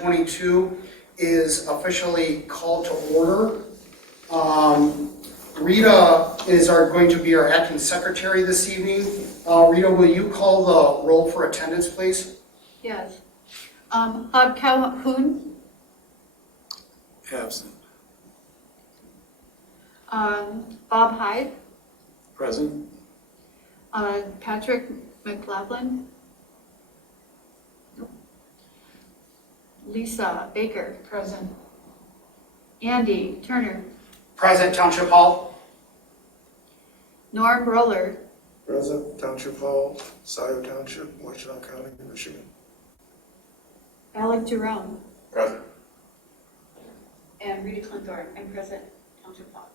2022 is officially called to order. Rita is going to be our acting secretary this evening. Rita, will you call the roll for attendance, please? Yes. Bob Calhoun, Absent. Bob Hyde, Present. Patrick McLaughlin, Lisa Baker, present. Andy Turner, Present, Township Hall. Norm Roller, Present. Township Hall, Scio Township, Washington County, Michigan. Alec Jerome, Present. and Rita Clinthorne. I'm present. Township Hall,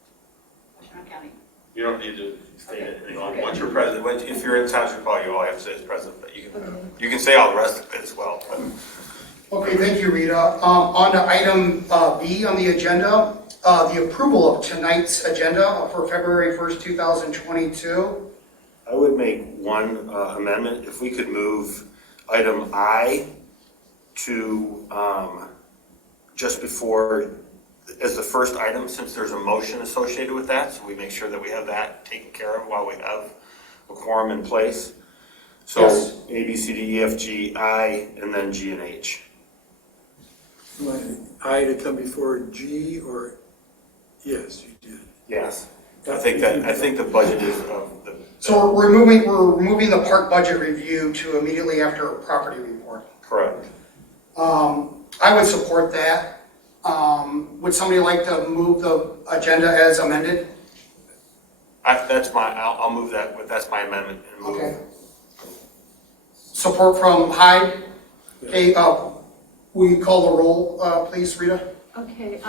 Washington County. You don't need to state it. Okay. Once you're president, if you're in township hall, you all have to say it's president, but you can say all the rest of it as well. Okay, thank you, Rita. On to item B on the agenda, the approval of tonight's agenda for February 1st, 2022. I would make one amendment. If we could move item I to just before, as the first item, since there's a motion associated with that, so we make sure that we have that taken care of while we have a quorum in place. So Yes. A, B, C, D, E, F, G, I, and then G and H. You want I to come before G or, yes, you did. Yes. I think the budget is of the. So we're removing the park budget review to immediately after a property report. Correct. I would support that. Would somebody like to move the agenda as amended? I'll move that, that's my amendment. And move. Okay. Support from Hyde. Okay, will you call the roll, please, Rita? Okay,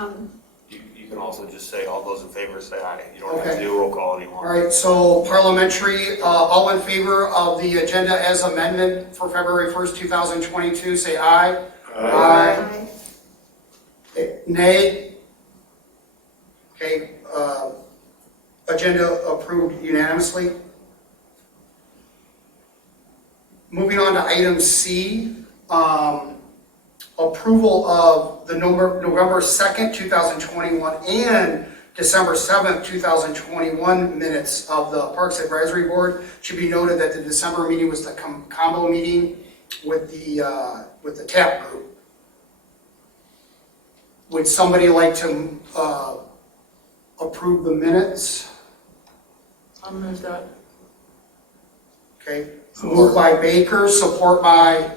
You can also just say all those in favor say aye. You don't have Okay. to do a roll call All anymore. right, so parliamentary, all in favor of the agenda as amendment for February 1st, 2022, say aye. Aye. Nay? Okay, agenda approved unanimously. Moving on to item C, approval of the November 2nd, 2021 and December 7th, 2021 minutes of the Parks Advisory Board. Should be noted that the December meeting was the combo meeting with the TAP group. Would somebody like to approve the minutes? I'll move that. Okay, moved by Baker, support by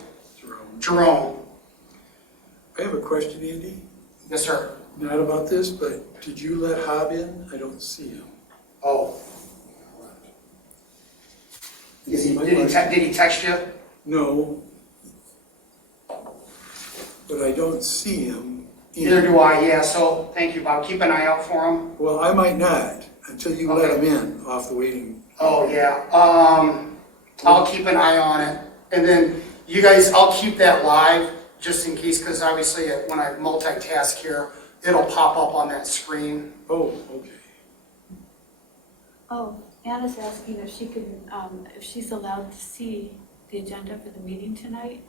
Jerome. I have a question, Andy. Yes, sir. Not about this, but did you let Hob in? I don't see him. Oh. Did he text you? No. But I don't see him. Neither do I, yeah, so thank you, Bob. Keep an eye out for him. Well, I might not until you let him in off the waiting. Oh, yeah. I'll keep an eye on it. And then you guys, I'll keep that live just in case, because obviously when I multitask here, it'll pop up on that screen. Oh, okay. Oh, Anna's asking if she can, if she's allowed to see the agenda for the meeting tonight.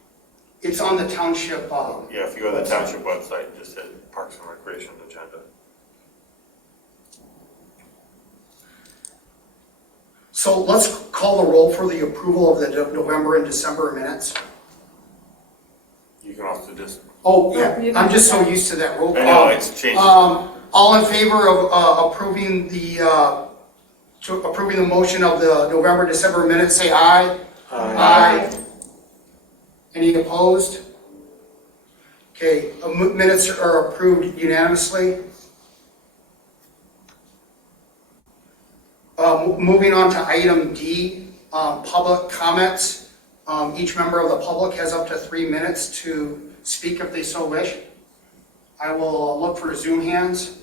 It's on the township. Yeah, if you go to the township website, just hit Parks and Recreation agenda. So let's call the roll for the approval of the November and December minutes. You can also just. Oh, yeah, I'm just so used to that roll call. I know, it's changed. All in favor of approving the motion of the November, December minutes, say aye. Aye. Any opposed? Okay, minutes are approved unanimously. Moving on to item D, public comments. Each member of the public has up to 3 minutes to speak if they so wish. I will look for Zoom hands.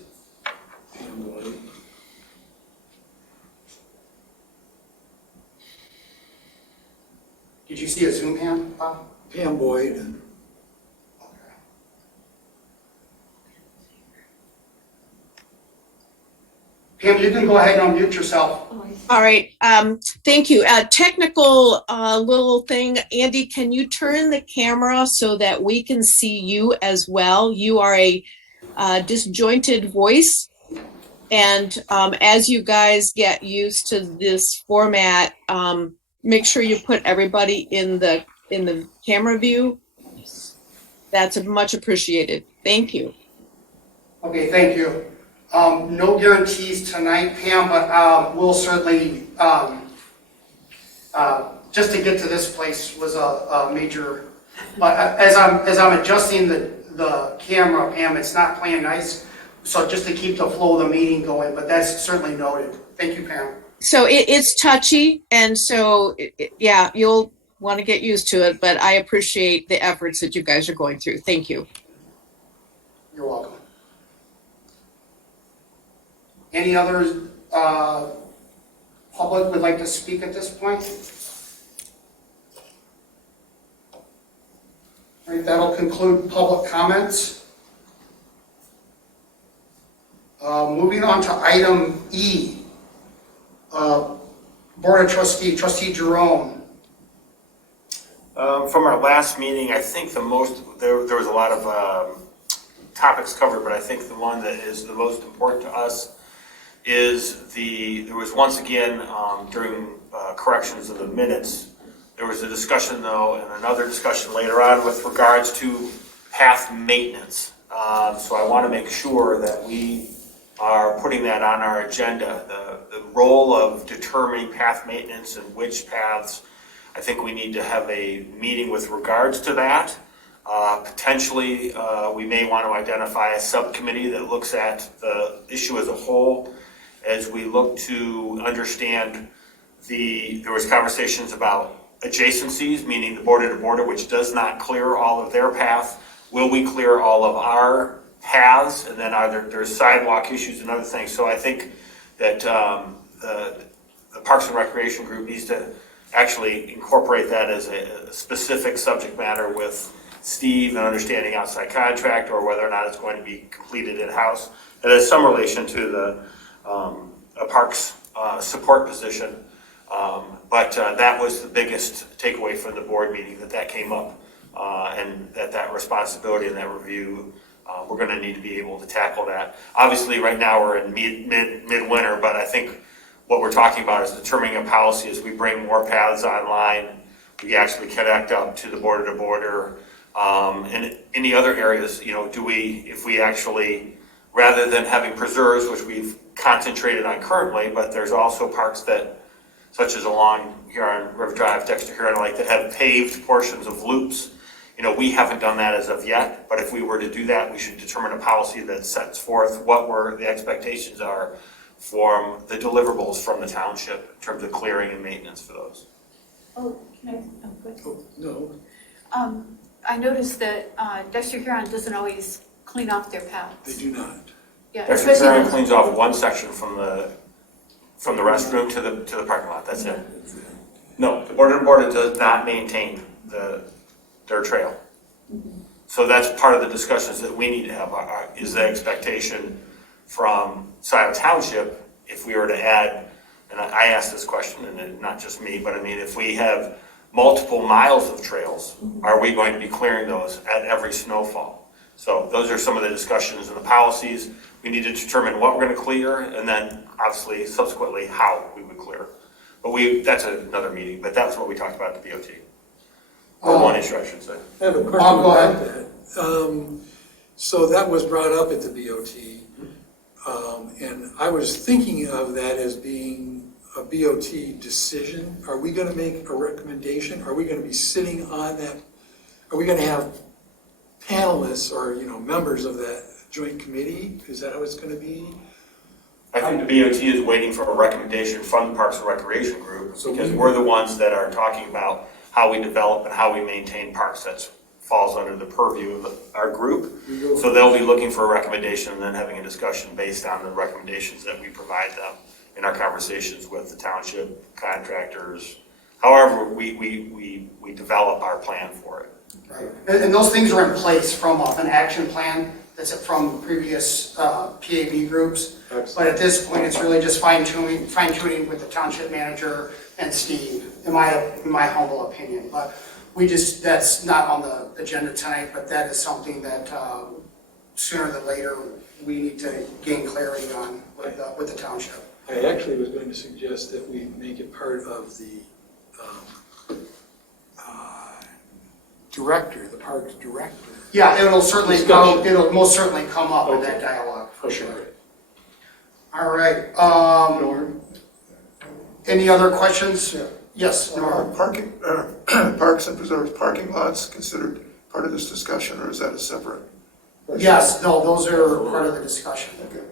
Did you see a Zoom hand, Bob? Pam Boyd and Pam, you can go ahead and unmute yourself. All right, thank you. Technical little thing, Andy, can you turn the camera so that we can see you as well? You are a disjointed voice. And as you guys get used to this format, make sure you put everybody in the camera view. That's much appreciated. Thank you. Okay, thank you. No guarantees tonight, Pam, but we'll certainly, just to get to this place was a major, but as I'm adjusting the camera, Pam, it's not playing nice, so just to keep the flow of the meeting going, but that's certainly noted. Thank you, Pam. So it's touchy, and so, yeah, you'll want to get used to it, but I appreciate the efforts that you guys are going through. Thank you. You're welcome. Any others, public would like to speak at this point? All right, that'll conclude public comments. Moving on to item E. Board of Trustee Jerome. From our last meeting, I think there was a lot of topics covered, but I think the one that is the most important to us is there was once again, during corrections of the minutes, there was a discussion though, and another discussion later on with regards to path maintenance. So I want to make sure that we are putting that on our agenda. The role of determining path maintenance and which paths, I think we need to have a meeting with regards to that. Potentially, we may want to identify a subcommittee that looks at the issue as a whole as we look to understand there was conversations about adjacencies, meaning the border to border, which does not clear all of their path. Will we clear all of our paths? And then there's sidewalk issues and other things. So I think that the Parks and Recreation group needs to actually incorporate that as a specific subject matter with Steve and understanding outside contract or whether or not it's going to be completed in-house. It has some relation to the Parks support position, but that was the biggest takeaway from the board meeting, that came up, and that responsibility and that review, we're going to need to be able to tackle that. Obviously, right now we're in midwinter, but I think what we're talking about is determining a policy as we bring more paths online. We actually connect up to the border to border, and any other areas. If we actually, rather than having preserves, which we've concentrated on currently, but there's also parks that, such as along here on River Drive, Dexter Huron Lake, that have paved portions of loops. We haven't done that as of yet, but if we were to do that, we should determine a policy that sets forth what the expectations are from the deliverables from the township in terms of clearing and maintenance for those. Oh, can I? Oh, good. Oh, no. I noticed that Dexter Huron doesn't always clean off their paths. They do not. Yeah, Dexter especially Huron those- cleans off one section from the restroom to the parking lot. That's it. No, the border to border does not maintain their trail. So that's part of the discussions that we need to have. Is the expectation from Scio Township, if we were to add, and I asked this question, and not just me, but I mean, if we have multiple miles of trails, are we going to be clearing those at every snowfall? So those are some of the discussions and the policies. We need to determine what we're going to clear, and then obviously subsequently how we would clear. But that's another meeting, but that's what we talked about at the BOT. Or one issue, I should say. I have a question Bob, go about ahead. that. So that was brought up at the BOT, and I was thinking of that as being a BOT decision. Are we gonna make a recommendation? Are we gonna be sitting on that? Are we gonna have panelists or, members of that joint committee? Is that how it's gonna be? I think the BOT is waiting for a recommendation from the Parks and Recreation group, because we're the ones that are talking about how we develop and how we maintain parks. That falls under the purview of our group. So they'll be looking for a recommendation and then having a discussion based on the recommendations that we provide them in our conversations with the township, contractors, however we develop our plan for it. Right. And those things are in place from an action plan that's from previous PAB groups. Excellent. But at this point, it's really just fine tuning with the township manager and Steve, in my humble opinion. But that's not on the agenda tonight, but that is something that sooner than later, we need to gain clarity on with the township. I actually was going to suggest that we make it part of the director, the parks director. Yeah, it'll most certainly come up in Okay. that dialogue, for Okay, sure. great. All right, Norm? any other questions? Yeah. Yes, Norm. Parking, parks and preserves parking lots considered part of this discussion, or is that a separate? Yes, no, those are part of the discussion. Okay.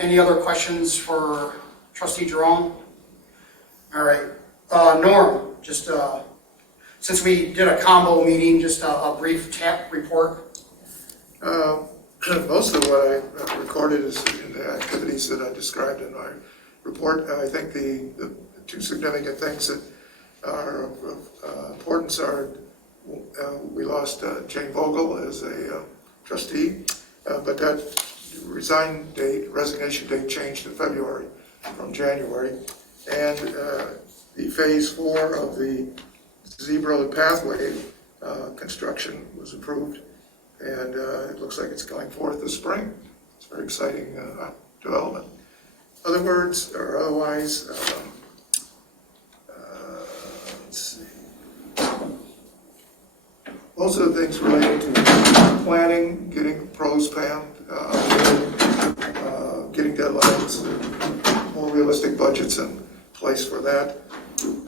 Any other questions for trustee Jerome? All right, Norm, just, since we did a combo meeting, just a brief tap report. Most of what I recorded is in the activities that I described in my report. I think the two significant things that are of importance are we lost Jane Vogel as a trustee, but that resignation date changed to February from January. And the phase 4 of the zebra pathway construction was approved, and it looks like it's going forth this spring. It's a very exciting development. Otherwise, let's see. Most of the things related to planning, getting pros panned, getting deadlines, more realistic budgets in place for that.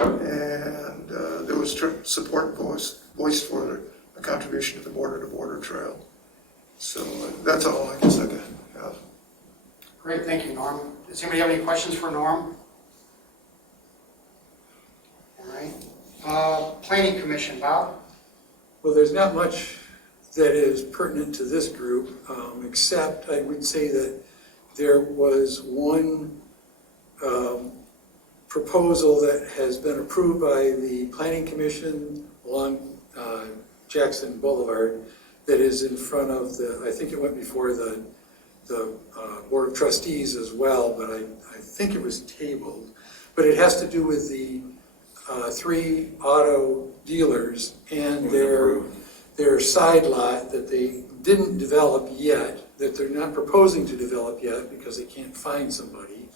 And there was support voiced for a contribution to the border-to-border trail. So that's all I guess I can have. Great, thank you, Norm. Does anybody have any questions for Norm? All right, Planning Commission, Bob? Well, there's not much that is pertinent to this group, except I would say that there was one proposal that has been approved by the Planning Commission along Jackson Boulevard that is in front of I think it went before the Board of Trustees as well, but I think it was tabled. But it has to do with the 3 auto dealers and their side lot that they didn't develop yet, that they're not proposing to develop yet because they can't find somebody.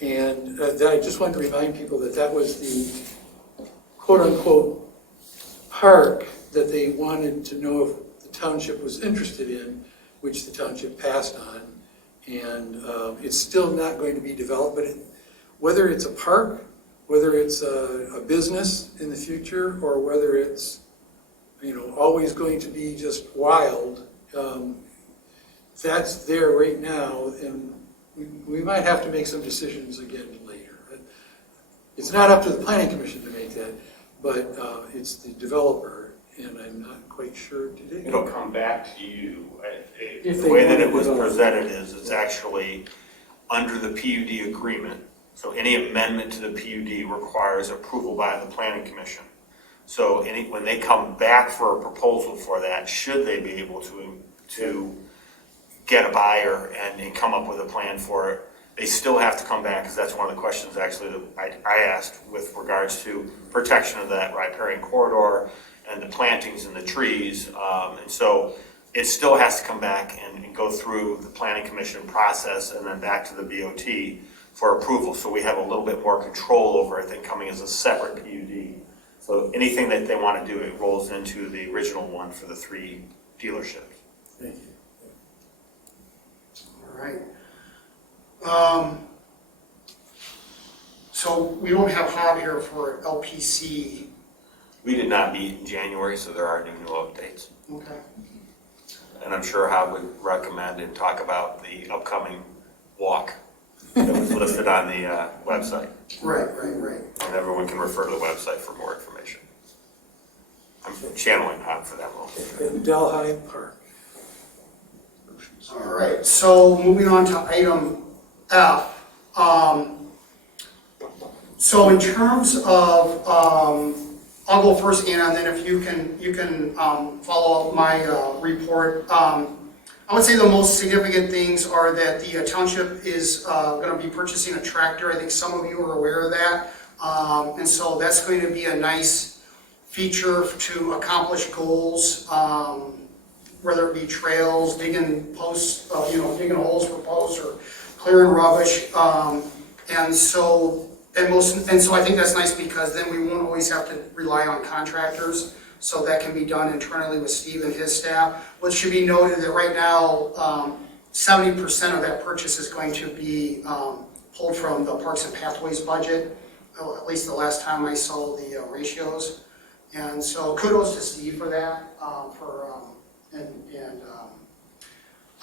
And I just wanted to remind people that that was the quote-unquote park that they wanted to know if the township was interested in, which the township passed on. And it's still not going to be developed, but whether it's a park, whether it's a business in the future, or whether it's always going to be just wild, that's there right now, and we might have to make some decisions again later. It's not up to the Planning Commission to make that, but it's the developer, and I'm not quite sure today. It'll come back to you. If The they way that want it to was develop. presented is it's actually under the PUD agreement. So any amendment to the PUD requires approval by the Planning Commission. So when they come back for a proposal for that, should they be able to get a buyer and come up with a plan for it, they still have to come back, because that's one of the questions actually that I asked with regards to protection of that riparian corridor and the plantings and the trees. And so it still has to come back and go through the Planning Commission process and then back to the BOT for approval. So we have a little bit more control over it than coming as a separate PUD. So anything that they want to do, it rolls into the original one for the 3 dealerships. Thank you. All right. So we don't have Hob here for LPC. We did not meet in January, so there are no updates. Okay. And I'm sure Hob would recommend and talk about the upcoming walk that was listed on the website. Right. And everyone can refer to the website for more information. I'm channeling Hob for that moment. In Delhi Park. All right, so moving on to item F. So in terms of I'll go first, Anna, and then if you can follow up my report. I would say the most significant things are that the township is going to be purchasing a tractor. I think some of you are aware of that. And so that's going to be a nice feature to accomplish goals, whether it be trails, digging posts, digging holes for posts or clearing rubbish. And so I think that's nice because then we won't always have to rely on contractors. So that can be done internally with Steve and his staff. What should be noted that right now, 70% of that purchase is going to be pulled from the Parks and Pathways budget, at least the last time I saw the ratios. And so kudos to Steve for that.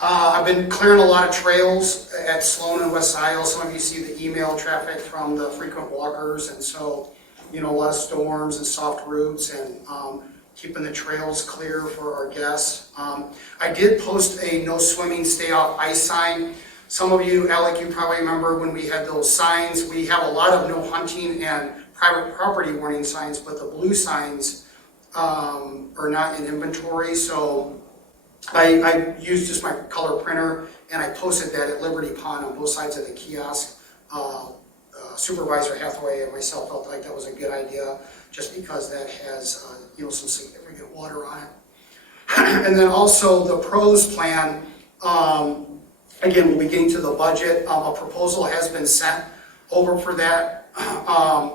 I've been clearing a lot of trails at Sloan and West Scio. Some of you see the email traffic from the frequent walkers, and so a lot of storms and soft roots, and keeping the trails clear for our guests. I did post a no swimming, stay off ice sign. Some of you, Alec, you probably remember when we had those signs. We have a lot of no hunting and private property warning signs, but the blue signs are not in inventory. So I used just my color printer and I posted that at Liberty Pond on both sides of the kiosk. Supervisor Hathaway and myself felt like that was a good idea just because that has some significant water on it. And then also the pros plan, again, we'll be getting to the budget. A proposal has been sent over for that.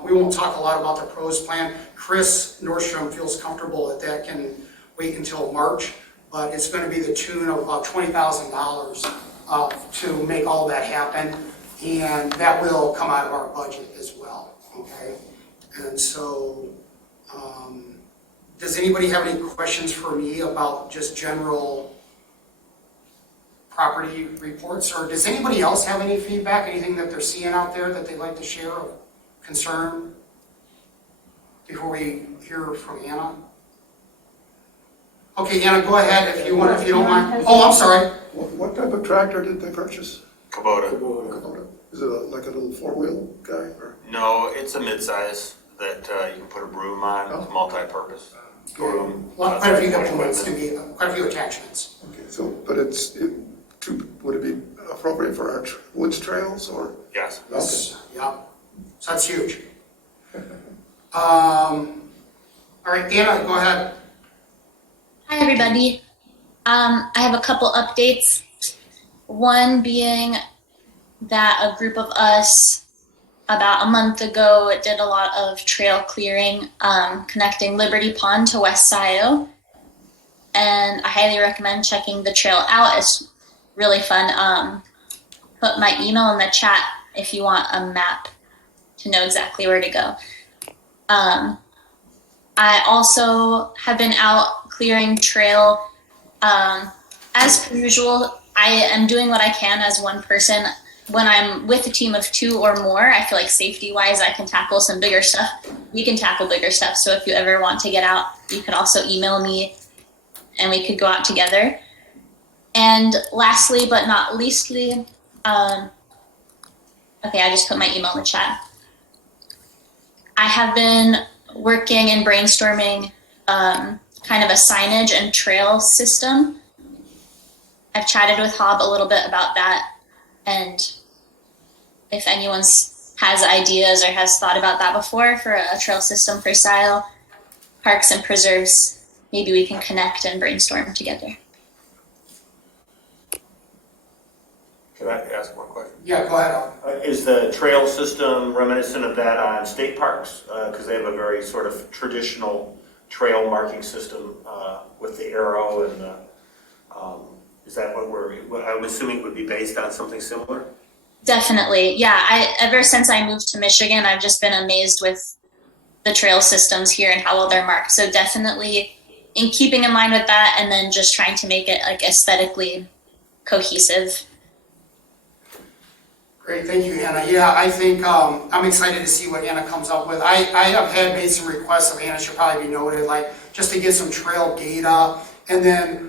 We won't talk a lot about the pros plan. Chris Nordstrom feels comfortable that can wait until March, but it's going to be the tune of about $20,000 to make all that happen. And that will come out of our budget as well, okay? And so, does anybody have any questions for me about just general property reports? Or does anybody else have any feedback, anything that they're seeing out there that they'd like to share or concern before we hear from Anna? Okay, Anna, go ahead if you want, if you don't mind. Oh, I'm sorry. What type of tractor did they purchase? Kubota. Kubota. Is it like a little four-wheel guy? Or? No, it's a midsize that you can put a broom on. It's multi-purpose. Broom. Well, quite a few components to be, quite a few attachments. Okay, so, but would it be appropriate for our woods trails or? Yes. Yes. Yeah. So that's huge. All right, Anna, go ahead. Hi, everybody. I have a couple updates. One being that a group of us about a month ago did a lot of trail clearing, connecting Liberty Pond to West Scio. And I highly recommend checking the trail out. It's really fun. Put my email in the chat if you want a map to know exactly where to go. I also have been out clearing trail. As per usual, I am doing what I can as one person. When I'm with a team of two or more, I feel like safety-wise, I can tackle some bigger stuff. We can tackle bigger stuff. So if you ever want to get out, you can also email me and we could go out together. And lastly, but not leastly, okay, I just put my email in the chat. I have been working and brainstorming kind of a signage and trail system. I've chatted with Hob a little bit about that, and if anyone has ideas or has thought about that before for a trail system for Scio, Parks and Preserves, maybe we can connect and brainstorm together. Can I ask one question? Yeah, go ahead. Is the trail system reminiscent of that on state parks? Because they have a very sort of traditional trail marking system with the arrow and the, is that what I'm assuming would be based on something similar? Definitely, yeah. Ever since I moved to Michigan, I've just been amazed with the trail systems here and how well they're marked. So definitely in keeping in mind with that, and then just trying to make it like aesthetically cohesive. Great, thank you, Anna. Yeah, I think I'm excited to see what Anna comes up with. I have made some requests of Anna, should probably be noted, like just to get some trail data, and then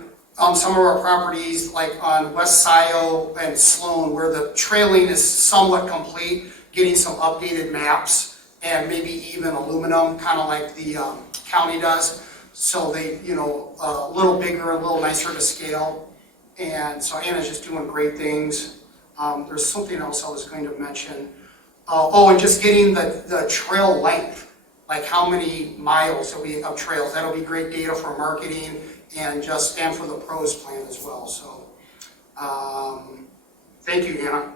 some of our properties like on West Scio and Sloan, where the trailing is somewhat complete, getting some updated maps and maybe even aluminum, kind of like the county does. So they, a little bigger, a little nicer to scale. And so Anna's just doing great things. There's something else I was going to mention. And just getting the trail length, like how many miles of trails. That'll be great data for marketing and for the pros plan as well. So, thank you, Anna.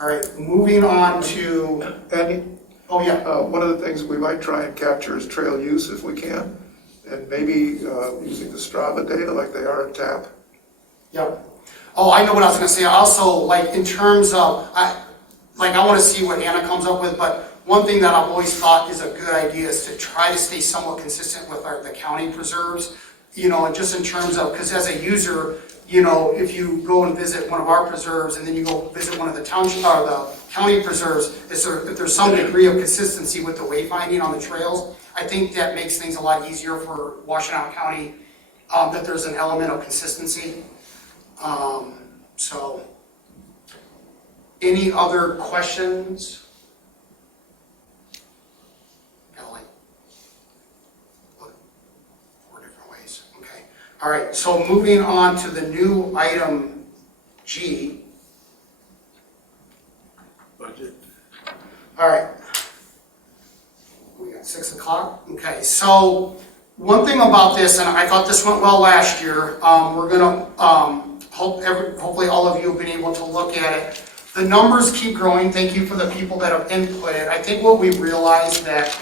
All right, moving on to. Andy? Oh, yeah. One of the things we might try and capture is trail use if we can, and maybe using the Strava data like they are at TAP. Yep. Oh, I know what I was gonna say. Also, like in terms of, I want to see what Anna comes up with, but one thing that I've always thought is a good idea is to try to stay somewhat consistent with the county preserves, and just in terms of, because as a user, if you go and visit one of our preserves and then you go visit one of the township, or the county preserves, if there's some degree of consistency with the wayfinding on the trails, I think that makes things a lot easier for Washtenaw County, that there's an element of consistency. So, any other questions? Got like, what, 4 different ways, okay. All right, so moving on to the new item G. Budget. All right. We got 6 o'clock, okay, so one thing about this, and I thought this went well last year, we're gonna, hopefully all of you have been able to look at it. The numbers keep growing. Thank you for the people that have input it. I think what we realized that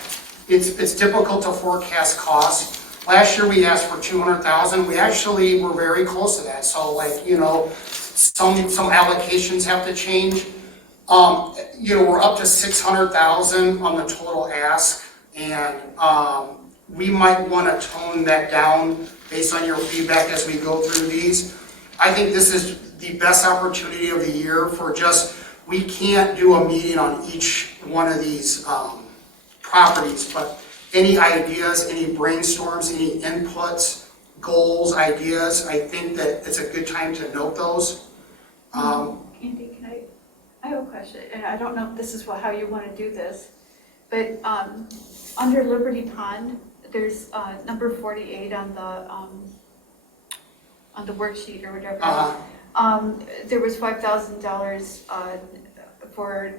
it's difficult to forecast costs. Last year we asked for 200,000. We actually were very close to that. So some allocations have to change. We're up to 600,000 on the total ask, and we might want to tone that down based on your feedback as we go through these. I think this is the best opportunity of the year for we can't do a meeting on each one of these properties, but any ideas, any brainstorms, any inputs, goals, ideas, I think that it's a good time to note those. Andy, I have a question, and I don't know if this is how you want to do this, but under Liberty Pond, there's number 48 on the worksheet or whatever. There was $5,000 for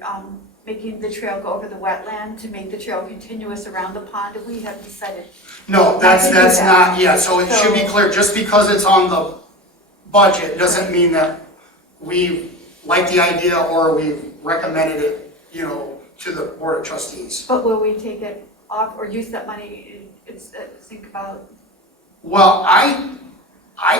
making the trail go over the wetland to make the trail continuous around the pond, and we have decided. No, that's not, yeah, so it should be clear, just because it's on the budget doesn't mean that we like the idea or we've recommended it, to the Board of Trustees. But will we take it off or use that money, think about? Well, I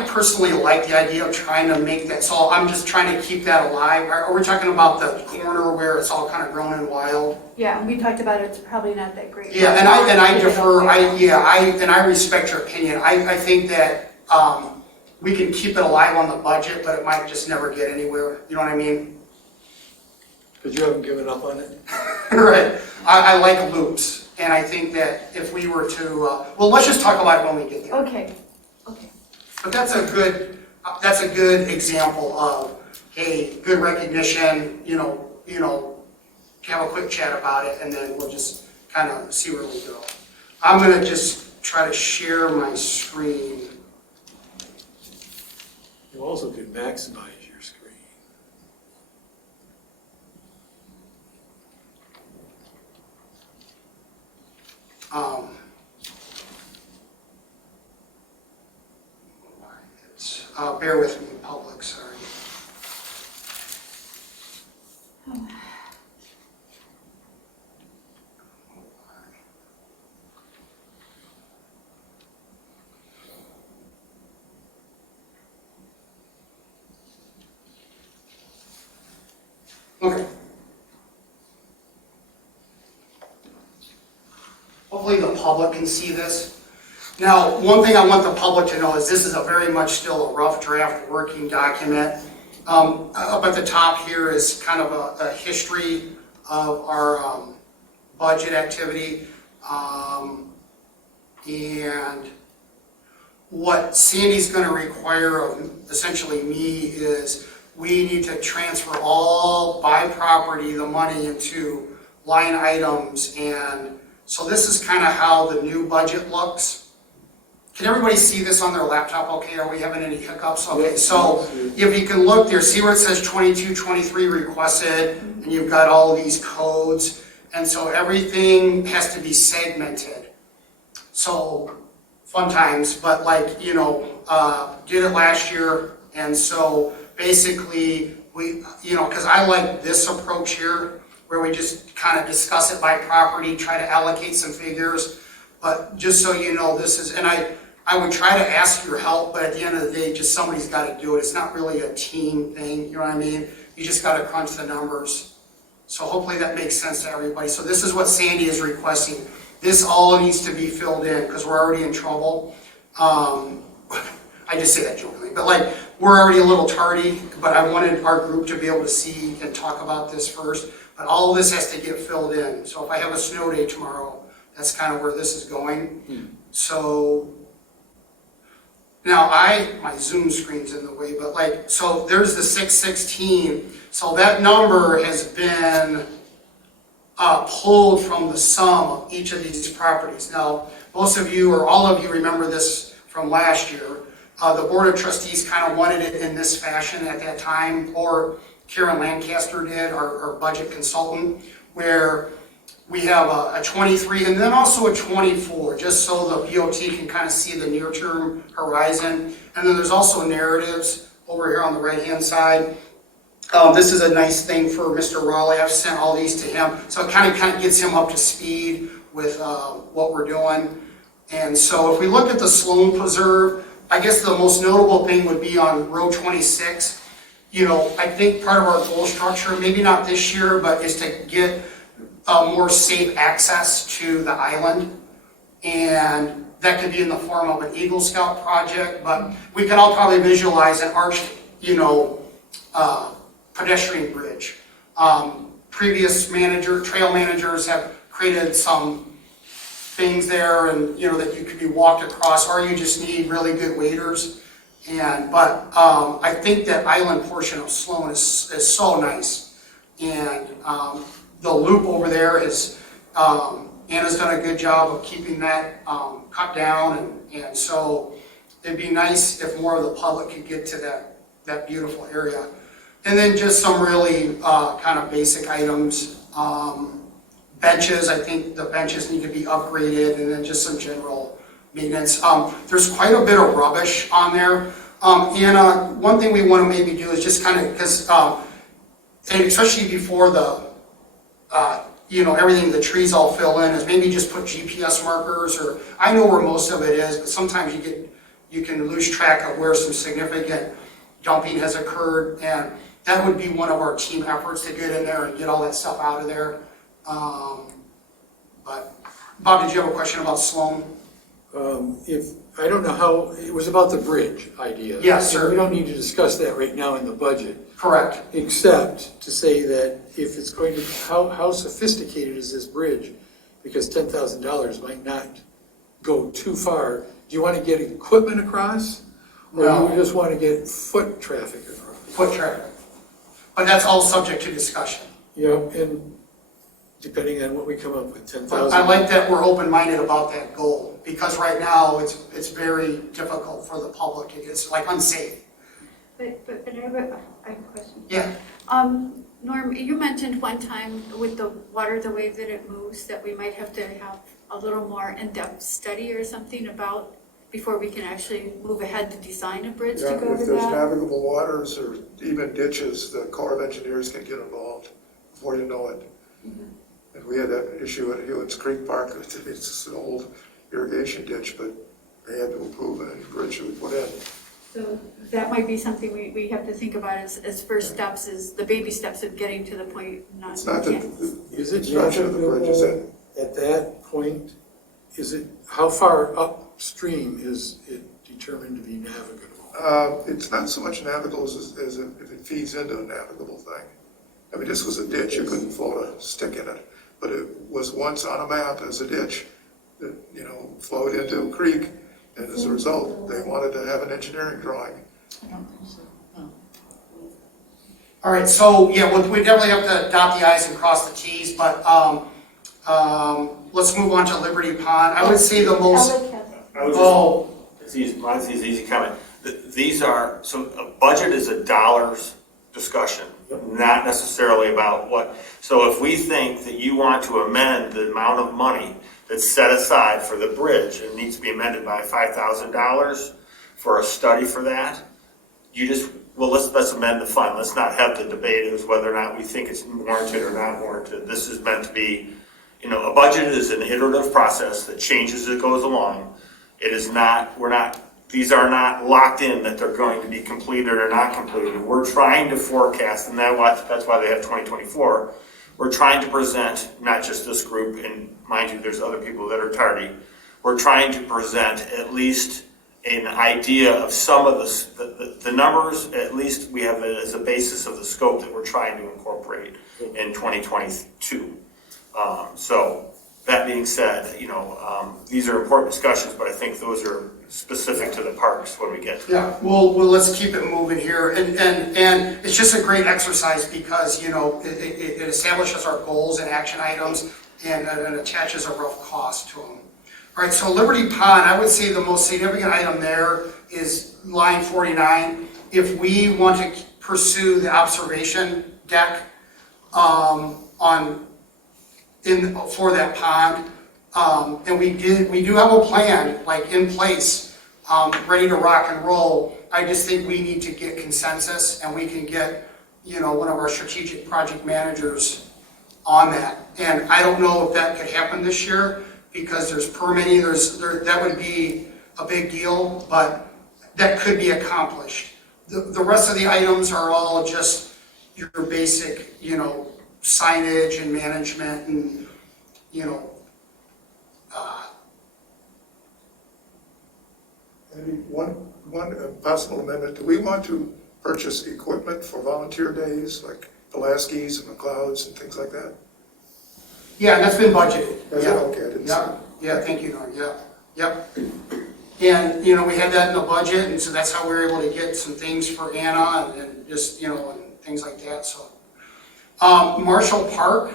personally like the idea of trying to make that, so I'm just trying to keep that alive. Are we talking about the corner where it's all kind of grown and wild? Yeah, and we talked about it's probably not that great. Yeah, and I defer, I respect your opinion. I think that we can keep it alive on the budget, but it might just never get anywhere, you know what I mean? Because you haven't given up on it? Right, I like loops, and I think that if we were to, let's just talk about it when we get there. Okay. But that's a good example of, hey, good recognition, have a quick chat about it, and then we'll just kind of see where we go. I'm gonna just try to share my screen. You also could maximize your screen. Bear with me, public, sorry. Okay. Hopefully the public can see this. Now, one thing I want the public to know is this is a very much still a rough draft working document. Up at the top here is kind of a history of our budget activity. And what Sandy's going to require of essentially me is we need to transfer all by property, the money into line items. And so this is kind of how the new budget looks. Can everybody see this on their laptop okay? Are we having any hiccups? Okay, so if you can look there, see where it says 22, 23 requested, and you've got all these codes. And so everything has to be segmented. So fun times, but like, you know, did it last year. And so basically we, you know, because I like this approach here where we just kind of discuss it by property, try to allocate some figures. But just so you know, this is, and I would try to ask your help, but at the end of the day, just somebody's got to do it. It's not really a team thing, you know what I mean? You just got to crunch the numbers. So hopefully that makes sense to everybody. So this is what Sandy is requesting. This all needs to be filled in because we're already in trouble. I just say that jokingly, but like we're already a little tardy, but I wanted our group to be able to see and talk about this first. But all of this has to get filled in. So if I have a snow day tomorrow, that's kind of where this is going. So now my Zoom screen's in the way, but like, so there's the 616. So that number has been pulled from the sum of each of these properties. Now, most of you or all of you remember this from last year. The Board of Trustees kind of wanted it in this fashion at that time, or Karen Lancaster did, our budget consultant, where we have a 23 and then also a 24, just so the BOT can kind of see the near-term horizon. And then there's also narratives over here on the right-hand side. This is a nice thing for Mr. Raleigh. I've sent all these to him. So it kind of gets him up to speed with what we're doing. And so if we look at the Sloan Preserve, I guess the most notable thing would be on row 26. You know, I think part of our goal structure, maybe not this year, but is to get more safe access to the island. And that could be in the form of an Eagle Scout project, but we can all probably visualize an arched, you know, pedestrian bridge. Previous trail managers have created some things there, and you know that you could be walked across, or you just need really good waders. But I think that island portion of Sloan is so nice, and the loop over there is Anna's done a good job of keeping that cut down, and so it'd be nice if more of the public could get to that beautiful area. And then just some really kind of basic items. Benches, I think the benches need to be upgraded, and then just some general maintenance. There's quite a bit of rubbish on there. And one thing we want to maybe do is just kind of, because, and especially before the, you know, everything, the trees all fill in, is maybe just put GPS markers, or I know where most of it is, but sometimes you can lose track of where some significant dumping has occurred, and that would be one of our team efforts to get in there and get all that stuff out of there. But Bob, did you have a question about Sloan? I don't know how, it was about the bridge idea. Yes, sir. We don't need to discuss that right now in the budget. Correct. Except to say that if it's going to, how sophisticated is this bridge? Because $10,000 might not go too far. Do you want to get equipment across? Or No. do you just want to get foot traffic across? Foot traffic. But that's all subject to discussion. You know, and depending on what we come up with, 10,000. But I like that we're open-minded about that goal, because right now it's very difficult for the public. It's like unsafe. But I have a question. Yeah. Norm, you mentioned one time with the water, the way that it moves, that we might have to have a little more in-depth study or something about before we can actually move ahead to design a bridge to Yeah, go if over there's that. navigable waters or even ditches, the Corps of Engineers can get involved before you know it. And we had that issue at Hewlett's Creek Park. It's just an old irrigation ditch, but they had to approve any bridge that we put in. So that might be something we have to think about as first steps, is the baby steps of getting to the point. It's not the Is it construction of the bridge, is it? at that point? Is it, how far upstream is it determined to be navigable? It's not so much navigable as if it feeds into a navigable thing. I mean, this was a ditch, you couldn't float a stick in it, but it was once on a map as a ditch that, you know, flowed into a creek, and as a result, they wanted to have an engineering drawing. All right, so, yeah, we definitely have to dot the i's and cross the t's, but, let's move on to Liberty Pond. I would say the most, I would just, oh, it's easy, mine's an easy comment. These are, so a budget is a dollars discussion, not necessarily about what. So if we think that you want to amend the amount of money that's set aside for the bridge, it needs to be amended by $5,000 for a study for that, you just, well, let's amend the fund. Let's not have the debate as whether or not we think it's warranted or not warranted. This is meant to be, a budget is an iterative process that changes as it goes along. It is not, these are not locked in that they're going to be completed or not completed. We're trying to forecast, and that's why they have 2024. We're trying to present, not just this group, and mind you, there's other people that are tardy. We're trying to present at least an idea of some of the numbers, at least we have it as a basis of the scope that we're trying to incorporate in 2022. So that being said, these are important discussions, but I think those are specific to the parks when we get to yeah, well, let's keep it moving here, and it's just a great exercise because, it establishes our goals and action items and attaches a rough cost to them. All right, so Liberty Pond, I would say the most significant item there is line 49. If we want to pursue the observation deck for that pond, and we do have a plan in place, ready to rock and roll. I just think we need to get consensus, and we can get one of our strategic project managers on that. And I don't know if that could happen this year because there's permitting. That would be a big deal, but that could be accomplished. The rest of the items are all just your basic, signage and management and, Maybe one possible amendment, do we want to purchase equipment for volunteer days, like Pulaski's and McLeod's and things like that? yeah, that's been budgeted. Is it? Okay, I didn't see Yeah, it. yeah, thank you, Norm, yeah, yep. And, we had that in the budget, and so that's how we were able to get some things for Anna and just, and things like that, so. Marshall Park,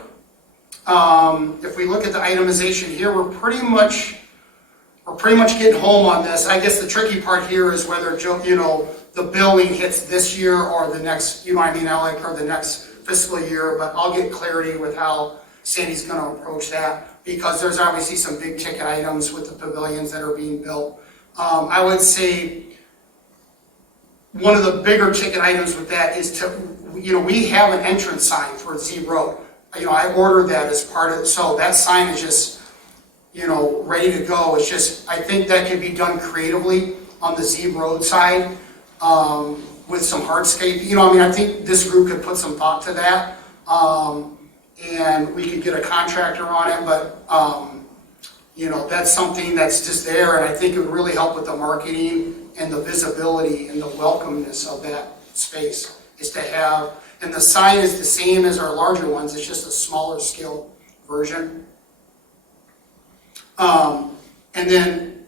if we look at the itemization here, we're pretty much getting home on this. I guess the tricky part here is whether, the billing hits this year or the next, Alec, or the next fiscal year, but I'll get clarity with how Sandy's gonna approach that, because there's obviously some big ticket items with the pavilions that are being built. I would say one of the bigger ticket items with that is we have an entrance sign for Z Road. I ordered that as part of, so that sign is just, ready to go. It's just, I think that could be done creatively on the Z Road side, with some hardscape. I think this group could put some thought to that. And we could get a contractor on it, but, that's something that's just there, and I think it would really help with the marketing and the visibility and the welcomeness of that space, is to have, and the sign is the same as our larger ones, it's just a smaller scale version. And then,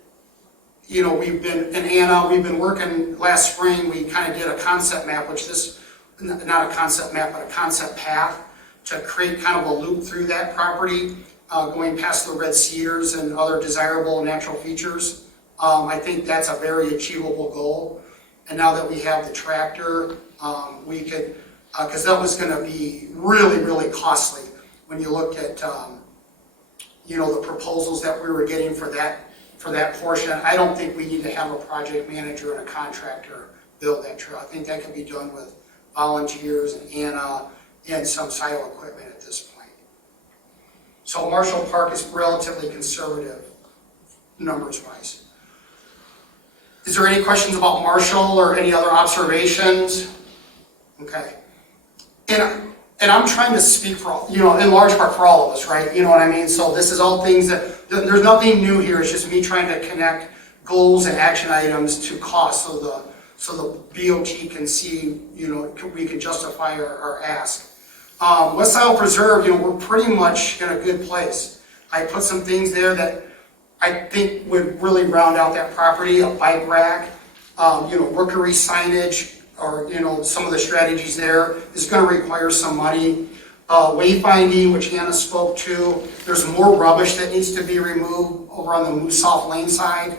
we've been working, last spring, we kind of did a concept map, not a concept map, but a concept path to create kind of a loop through that property, going past the red cedars and other desirable natural features. I think that's a very achievable goal. And now that we have the tractor, we could, because that was going to be really, really costly when you looked at, the proposals that we were getting for that portion. I don't think we need to have a project manager and a contractor build that trail. I think that can be done with volunteers and some silo equipment at this point. So Marshall Park is relatively conservative, numbers-wise. Is there any questions about Marshall or any other observations? Okay. And I'm trying to speak for, in large part for all of us, right? You know what I mean? So this is all things that, there's nothing new here. It's just me trying to connect goals and action items to cost so the BOT can see, we can justify our ask. Sloan Preserve, we're pretty much in a good place. I put some things there that I think would really round out that property, a bike rack, rookery signage, or, some of the strategies there is gonna require some money. Wayfinding, which Hannah spoke to, there's more rubbish that needs to be removed over on the Moosa Lane side,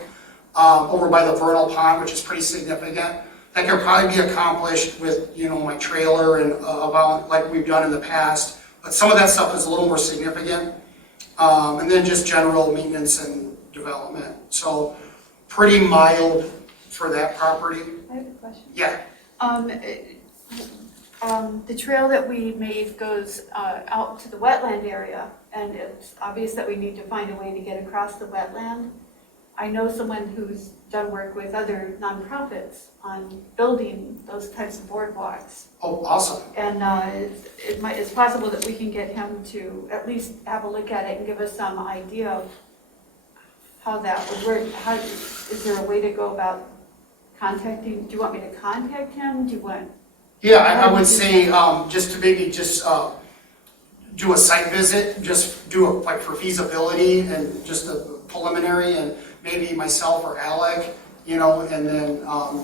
over by the vernal pond, which is pretty significant. That can probably be accomplished with, my trailer and about like we've done in the past. But some of that stuff is a little more significant. And then just general maintenance and development. So pretty mild for that property. I have a question. Yeah. The trail that we made goes out to the wetland area, and it's obvious that we need to find a way to get across the wetland. I know someone who's done work with other nonprofits on building those types of boardwalks. Oh, awesome. And it's possible that we can get him to at least have a look at it and give us some idea of how that would work. Is there a way to go about contacting? Do you want me to contact him? Do you want? Yeah, I would say just to maybe do a site visit, just do it like for feasibility and just a preliminary, and maybe myself or Alec, and then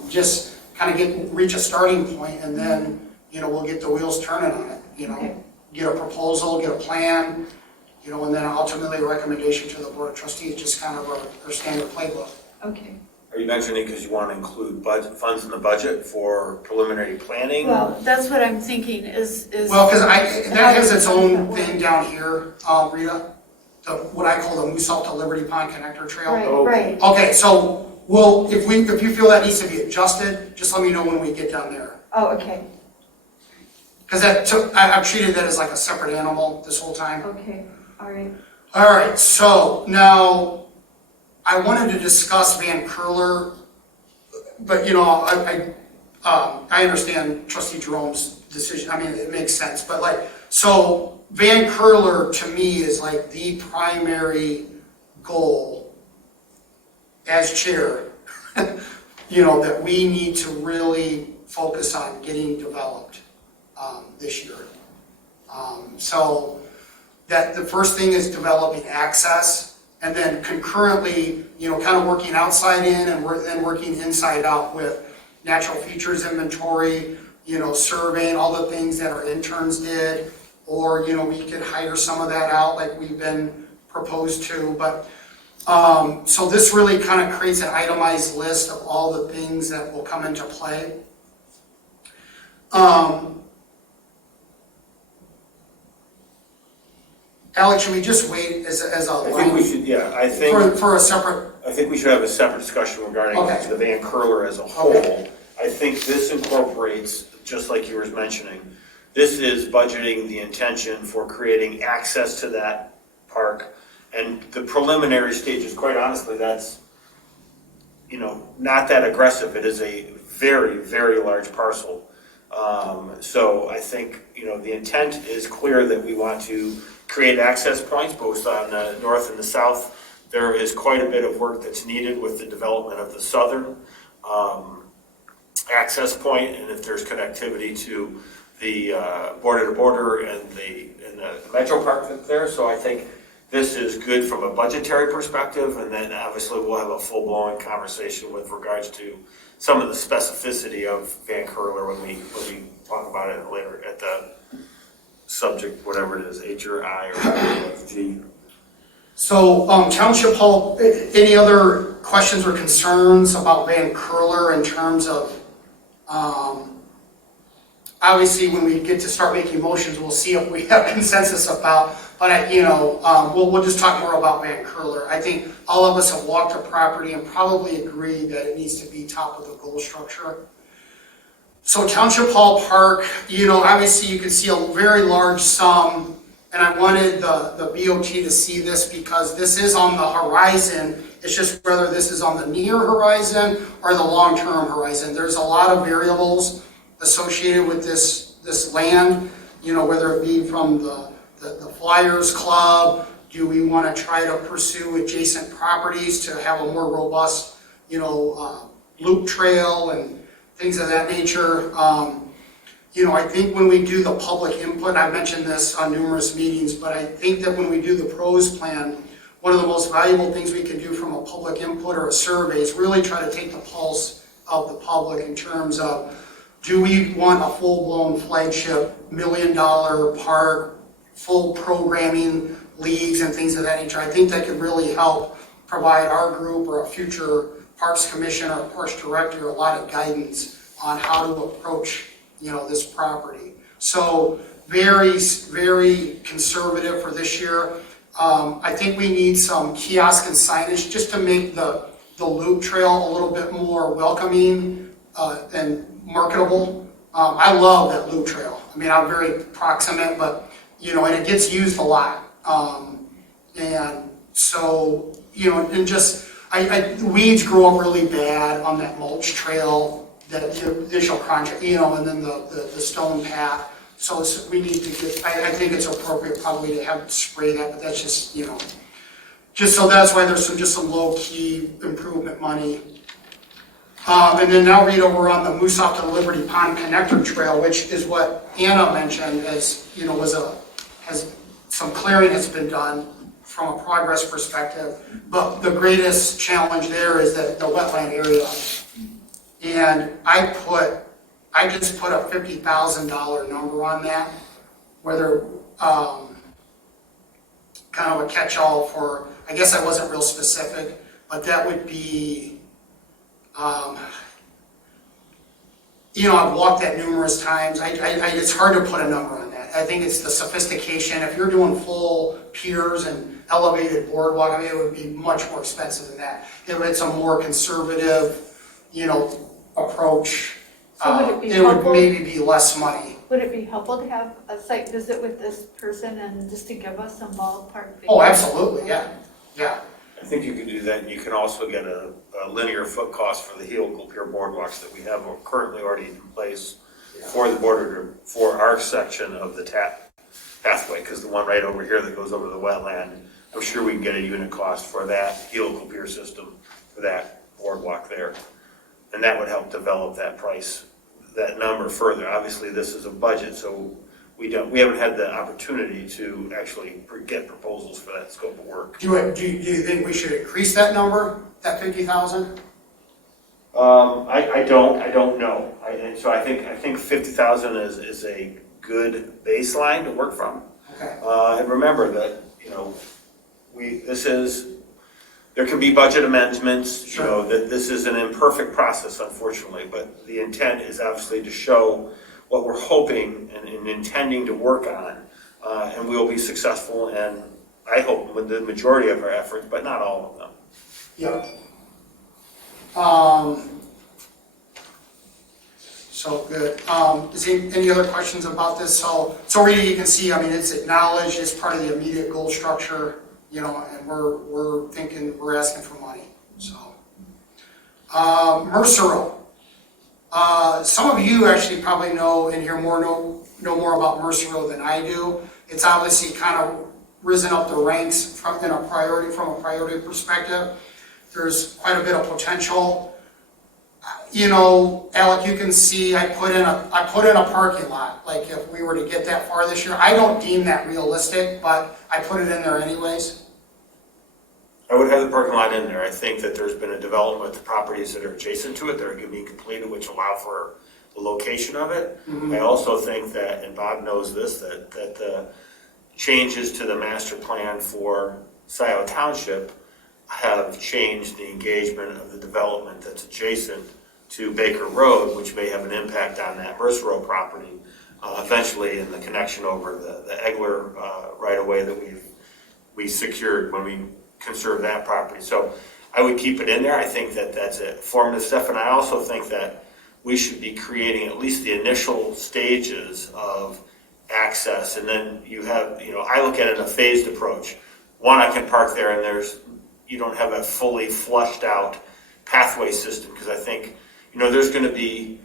just kind of reach a starting point, and then, we'll get the wheels turning on it, Okay. Get a proposal, get a plan, and then ultimately a recommendation to the Board of Trustees, just kind of our standard playbook. Okay. Are you mentioning because you want to include funds in the budget for preliminary planning? Well, that's what I'm thinking is. Well, because that has its own thing down here, Rita, what I call the Moosa to Liberty Pond Connector Trail. Right. Okay, so if you feel that needs to be adjusted, just let me know when we get down there. Oh, okay. Because I've treated that as like a separate animal this whole time. Okay. All right. All right, so now I wanted to discuss Van Curler, but I understand Trustee Jerome's decision. I mean, it makes sense, but so Van Curler to me is like the primary goal as chair, that we need to really focus on getting developed this year. So that the first thing is developing access. And then concurrently, kind of working outside in and then working inside out with natural features inventory, surveying all the things that our interns did, or, we could hire some of that out like we've been proposed to. But, so this really kind of creates an itemized list of all the things that will come into play. Alex, should we just wait as a I think we should, for a separate? I think we should have a separate discussion regarding Okay. the Van Curler as a whole. Okay. I think this incorporates, just like you were mentioning, this is budgeting the intention for creating access to that park. And the preliminary stages, quite honestly, that's, not that aggressive. It is a very, very large parcel. So I think, the intent is clear that we want to create access points both on the north and the south. There is quite a bit of work that's needed with the development of the southern access point, and if there's connectivity to the border to border and the metro park that's there. So I think this is good from a budgetary perspective, and then obviously we'll have a full-blown conversation with regards to some of the specificity of Van Curler when we talk about it later at the subject, whatever it is, H or I or G. So, Township Hall, any other questions or concerns about Van Curler in terms of, obviously when we get to start making motions, we'll see if we have consensus about, but we'll just talk more about Van Curler. I think all of us have walked the property and probably agree that it needs to be top of the goal structure. So Township Hall Park, obviously you can see a very large sum, and I wanted the BOT to see this because this is on the horizon. It's just whether this is on the near horizon or the long-term horizon. There's a lot of variables associated with this land, whether it be from the Flyers Club. Do we want to try to pursue adjacent properties to have a more robust, loop trail and things of that nature? I think when we do the public input, I mentioned this on numerous meetings, but I think that when we do the pros plan, one of the most valuable things we can do from a public input or a survey is really try to take the pulse of the public in terms of, do we want a full-blown flagship $1 million park, full programming leagues and things of that nature? I think that could really help provide our group or a future Parks Commission or Parks Director a lot of guidance on how to approach, this property. So very, very conservative for this year. I think we need some kiosk and signage just to make the loop trail a little bit more welcoming and marketable. I love that loop trail. I mean, I'm very proximate, but, and it gets used a lot. And so, and just, weeds grow up really bad on that mulch trail, the initial contract, and then the stone path. So we need to get, I think it's appropriate probably to have spray that, but that's just, just so that's why there's some low-key improvement money. And then now read over on the Moosa to Liberty Pond Connector Trail, which is what Anna mentioned as, has some clearing has been done from a progress perspective. But the greatest challenge there is that the wetland area. And I just put a $50,000 number on that, whether, kind of a catch-all for, I guess I wasn't real specific, but that would be, I've walked that numerous times. It's hard to put a number on that. I think it's the sophistication. If you're doing full piers and elevated boardwalk, I mean, it would be much more expensive than that. If it's a more conservative, approach, So would it be it would helpful? maybe be less money. Would it be helpful to have a site visit with this person and just to give us some ballpark figures? Oh, absolutely, yeah. I think you can do that, and you can also get a linear foot cost for the helical pier boardwalks that we have currently already in place for the border, for our section of the pathway, because the one right over here that goes over the wetland, I'm sure we can get a unit cost for that helical pier system, for that boardwalk there. And that would help develop that price, that number further. Obviously, this is a budget, so we haven't had the opportunity to actually get proposals for that scope of work. Do you think we should increase that number, that 50,000? I don't know. So I think 50,000 is a good baseline to work from. Okay. And remember that, there can be budget amendments, Sure. that this is an imperfect process, unfortunately, but the intent is obviously to show what we're hoping and intending to work on, and we'll be successful, and I hope with the majority of our efforts, but not all of them. Yep. So good. Is any other questions about this? So really you can see, I mean, it's acknowledged, it's part of the immediate goal structure, and we're thinking, we're asking for money, so. Mercer. Some of you actually probably know and know more about Mercer than I do. It's obviously kind of risen up the ranks from a priority perspective. There's quite a bit of potential. Alec, you can see I put in a parking lot. Like if we were to get that far this year, I don't deem that realistic, but I put it in there anyways. I would have the parking lot in there. I think that there's been a development with the properties that are adjacent to it that are going to be completed, which allow for the location of it. Mm-hmm. I also think that, and Bob knows this, that the changes to the master plan for Scio Township have changed the engagement of the development that's adjacent to Baker Road, which may have an impact on that Mercer Road property, eventually in the connection over the Egler right-of-way that we secured when we conserved that property. So I would keep it in there. I think that that's a formative step, and I also think that we should be creating at least the initial stages of access, and then you have, I look at it in a phased approach. One, I can park there and you don't have a fully flushed out pathway system, because I think, there's going to be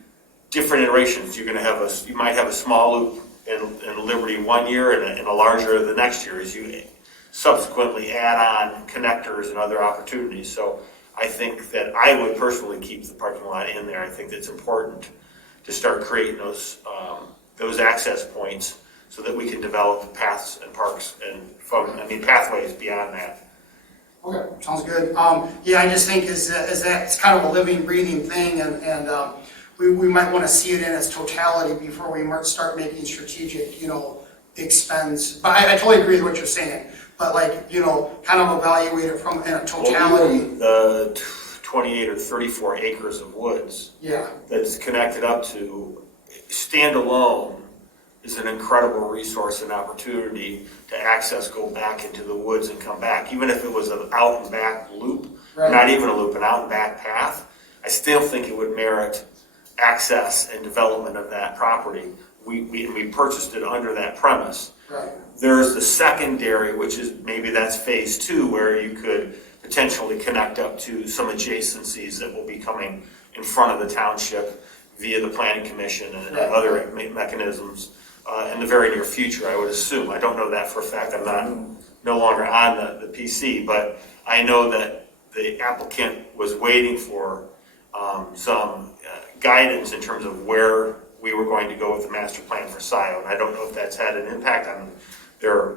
different iterations. You might have a small loop in Liberty one year and a larger the next year as you subsequently add on connectors and other opportunities. So I think that I would personally keep the parking lot in there. I think it's important to start creating those access points so that we can develop paths and parks and pathways beyond that. Okay, sounds good. I just think is that it's kind of a living, breathing thing, and we might want to see it in its totality before we might start making strategic, big spends. But I totally agree with what you're saying, but kind of evaluate it from in a totality. The 28 or 34 acres of woods Yeah, that's connected up to, standalone, is an incredible resource and opportunity to access, go back into the woods and come back. Even if it was an out and back loop, Right. not even a loop, an out and back path, I still think it would merit access and development of that property. We purchased it under that premise. right, There's the secondary, which is maybe that's phase 2, where you could potentially connect up to some adjacencies that will be coming in front of the township via the planning commission and Right. other mechanisms in the very near future, I would assume. I don't know that for a fact. I'm no longer on the PC, but I know that the applicant was waiting for some guidance in terms of where we were going to go with the master plan for Scio. And I don't know if that's had an impact on their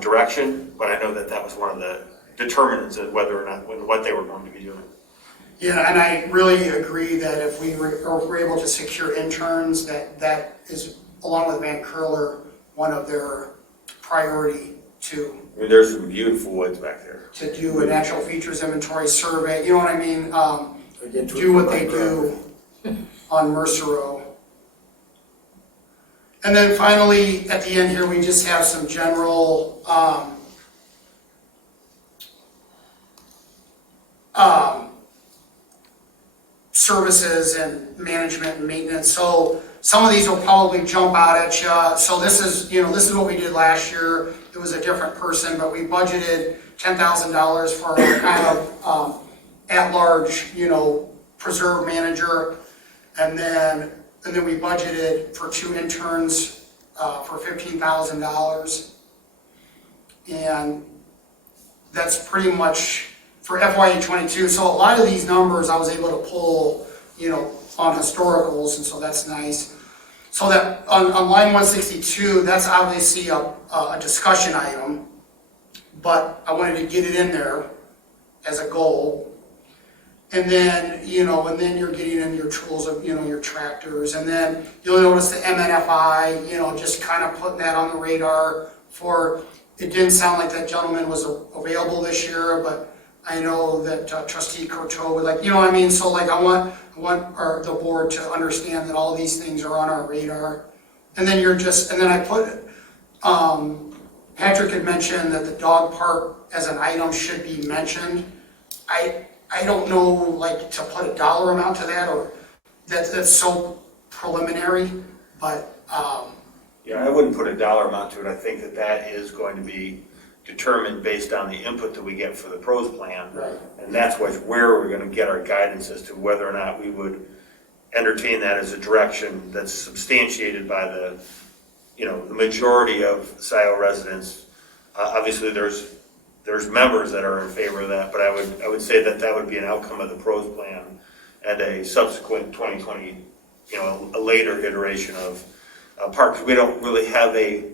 direction, but I know that that was one of the determinants of whether or not, what they were going to be doing. yeah, and I really agree that if we're able to secure interns, that is, along with Van Curler, one of their priority to I mean, there's some beautiful woods back there. do a natural features inventory survey, you know what I mean? Again, to Do what they improve do on Mercer Row. And then finally, at the end here, we just have some general, services and management and maintenance. So some of these will probably jump out at you. So this is what we did last year. It was a different person, but we budgeted $10,000 for a kind of at-large, preserve manager. And then we budgeted for 2 interns for $15,000. And that's pretty much for FY '22. So a lot of these numbers I was able to pull, on historicals, and so that's nice. So that on line 162, that's obviously a discussion item, but I wanted to get it in there as a goal. And then, you're getting in your tools of, your tractors, and then you'll notice the MNFI, just kind of putting that on the radar for, it didn't sound like that gentleman was available this year, but I know that trustee Coteau would like, what I mean? So I want the board to understand that all these things are on our radar. And then I put, Patrick had mentioned that the dog park as an item should be mentioned. I don't know, to put a dollar amount to that, or that's so preliminary, but, Yeah, I wouldn't put a dollar amount to it. I think that is going to be determined based on the input that we get for the pros plan. Right. And that's where we're going to get our guidance as to whether or not we would entertain that as a direction that's substantiated by the majority of Scio residents. Obviously, there's members that are in favor of that, but I would say that would be an outcome of the pros plan at a subsequent 2020, a later iteration of parks. We don't really have a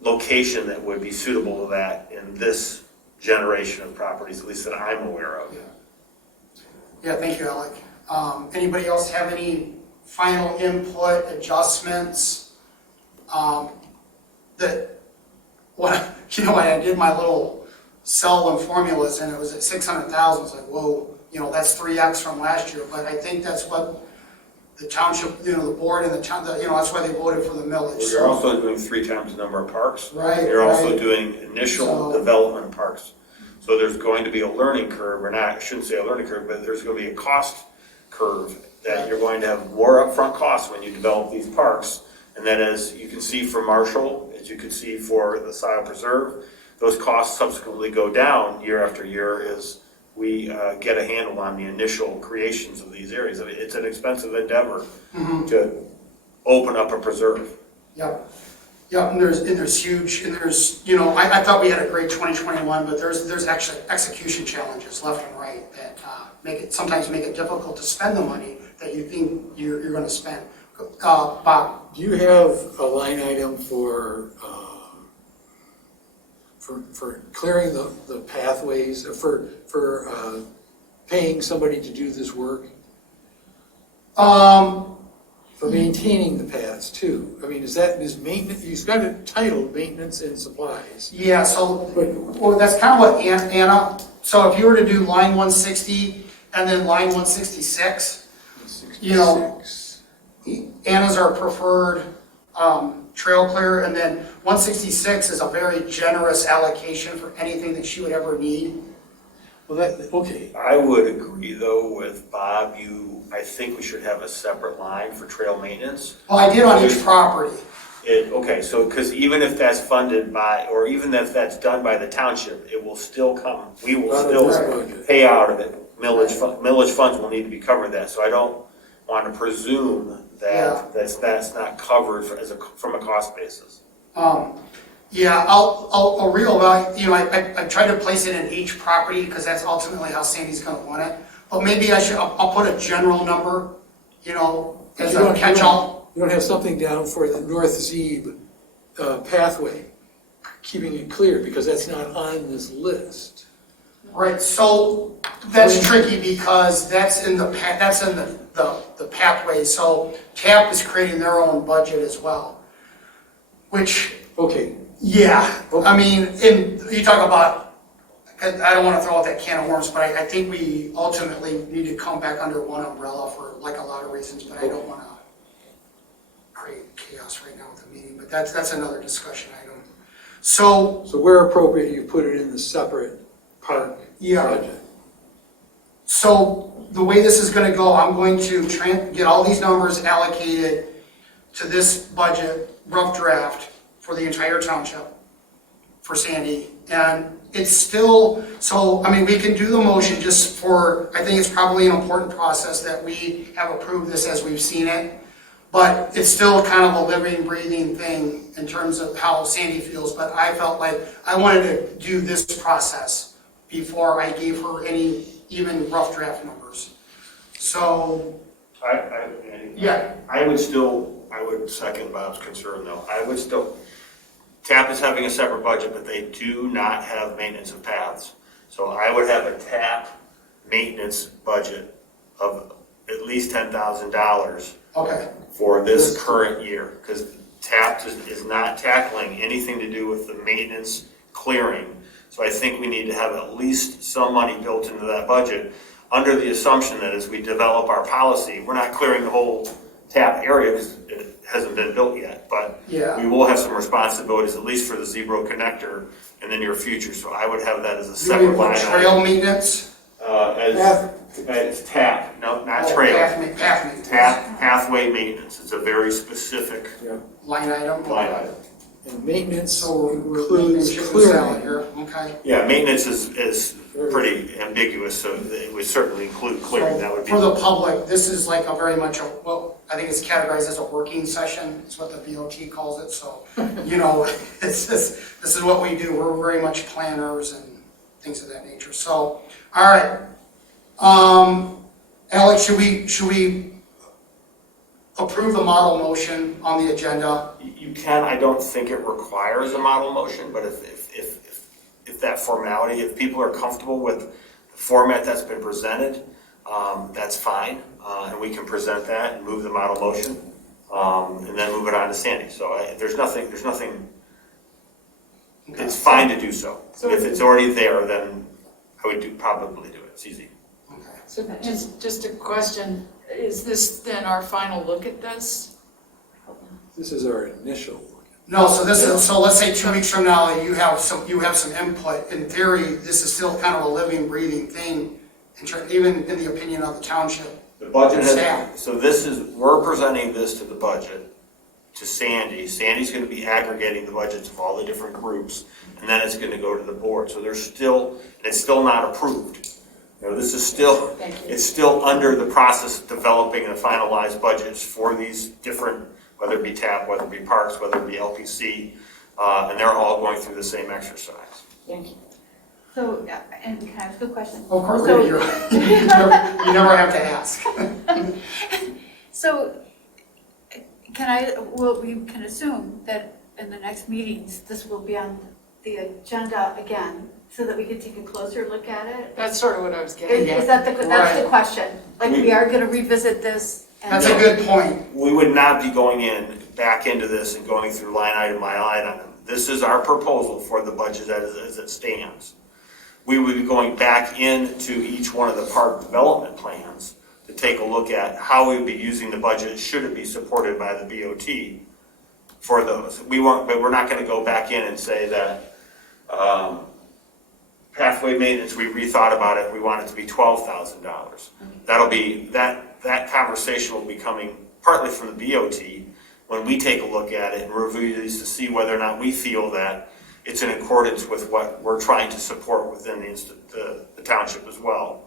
location that would be suitable to that in this generation of properties, at least that I'm aware of. yeah, thank you, Alec. Anybody else have any final input, adjustments? I did my little cell and formulas, and it was at 600,000. I was like, whoa, that's 3x from last year. But I think that's what the township, the board and the town, that's why they voted for the millage. Well, you're also doing 3 times the number of parks. Right, You're also right. doing initial development of parks. So there's going to be a learning curve, or not, I shouldn't say a learning curve, but there's going to be a cost curve that you're going to have more upfront costs when you develop these parks. And that, as you can see for Marshall, as you can see for the Sloan Preserve, those costs subsequently go down year after year as we get a handle on the initial creations of these areas. I mean, it's an expensive endeavor to open up a preserve. Yep. Yep, and there's huge, and there's, I thought we had a great 2021, but there's actually execution challenges left and right that sometimes make it difficult to spend the money that you think you're going to spend. Bob? Do you have a line item for clearing the pathways, for paying somebody to do this work? For maintaining the paths too. I mean, is maintenance, you've got it titled maintenance and supplies. Yeah, so, well, that's kind of what Anna, so if you were to do line 160 and then line 166, you know, 66. Anna's our preferred trail clear, and then 166 is a very generous allocation for anything that she would ever need. Well, okay, I would agree though with Bob, I think we should have a separate line for trail maintenance. Well, I did on each property. Okay, so, because even if that's funded by, or even if that's done by the township, it will still come, we will out of still this budget. pay out of it. Millage funds will need to be covering that, so I don't want to presume that that's not covered from a cost basis. Yeah, I'll reevaluate, you know, I try to place it in each property because that's ultimately how Sandy's gonna want it. But maybe I'll put a general number, you know, as a catch-all. You don't have something down for the North Zeeb pathway, keeping it clear, because that's not on this list. Right, so that's tricky because that's in the pathway, so TAP is creating their own budget as well. Which, Okay, yeah, I mean, you talk about, I don't wanna throw out that can of worms, but I think we ultimately need to come back under one umbrella for like a lot of reasons, but I don't wanna create chaos right now with the meeting, but that's another discussion item. So, where appropriate, you put it in the separate park Yeah. budget. So the way this is gonna go, I'm going to get all these numbers allocated to this budget, rough draft, for the entire township, for Sandy. And it's still, so, I mean, we can do the motion just for, I think it's probably an important process that we have approved this as we've seen it. But it's still kind of a living, breathing thing in terms of how Sandy feels. But I felt like I wanted to do this process before I gave her any even rough draft numbers. So, yeah. I would second Bob's concern though. TAP is having a separate budget, but they do not have maintenance of paths. So I would have a TAP maintenance budget of at least $10,000 Okay, for this current year, because TAP is not tackling anything to do with the maintenance clearing. So I think we need to have at least some money built into that budget, under the assumption that as we develop our policy, we're not clearing the whole TAP area because it hasn't been built yet, but yeah. we will have some responsibilities, at least for the Zebro connector in the near future. So I would have that as a Do we separate put line trail item. maintenance? As TAP, no, not Oh, trail. path maintenance. Pathway maintenance. It's a very specific Line item? line item. And maintenance So includes chicken clearing. salad here, okay. Yeah, maintenance is pretty ambiguous, so it would certainly include clearing. That would be. For the public, this is like a very much, well, I think it's categorized as a working session, is what the VOT calls it, so, you know, this is what we do, we're very much planners and things of that nature, so, all right. Alex, should we approve the model motion on the agenda? You can, I don't think it requires a model motion, but if that formality, if people are comfortable with the format that's been presented, that's fine. And we can present that and move the model motion, and then move it on to Sandy. So there's nothing, it's fine to do so. If it's already there, then I would probably do it. It's easy. Okay. So just a question, is this then our final look at this? This is our initial. No, so let's say 2 weeks from now, you have some input. In theory, this is still kind of a living, breathing thing, even in the opinion of the township. The budget Staff. has, so we're presenting this to the budget, to Sandy. Sandy's gonna be aggregating the budgets of all the different groups, and then it's gonna go to the board. So it's still not approved. You know, this is still, it's still under the process of developing the finalized budgets for these different, whether it be TAP, whether it be parks, whether it be LPC, and they're all going through the same exercise. Thank you. So, and can I ask a question? Of course, So- you never have to ask. So, we can assume that in the next meetings, this will be on the agenda again, so that we can take a closer look at it? That's sort of what I was getting Is at. that that's the question? Like, we are gonna revisit this And That's a good point. We would not be going back into this and going through line item by line item. This is our proposal for the budget as it stands. We would be going back into each one of the park development plans to take a look at how we would be using the budget, should it be supported by the BOT for those. But we're not gonna go back in and say that, pathway maintenance, we rethought about it, we want it to be $12,000. That'll be, that conversation will be coming partly from the BOT when we take a look at it and review these to see whether or not we feel that it's in accordance with what we're trying to support within the township as well.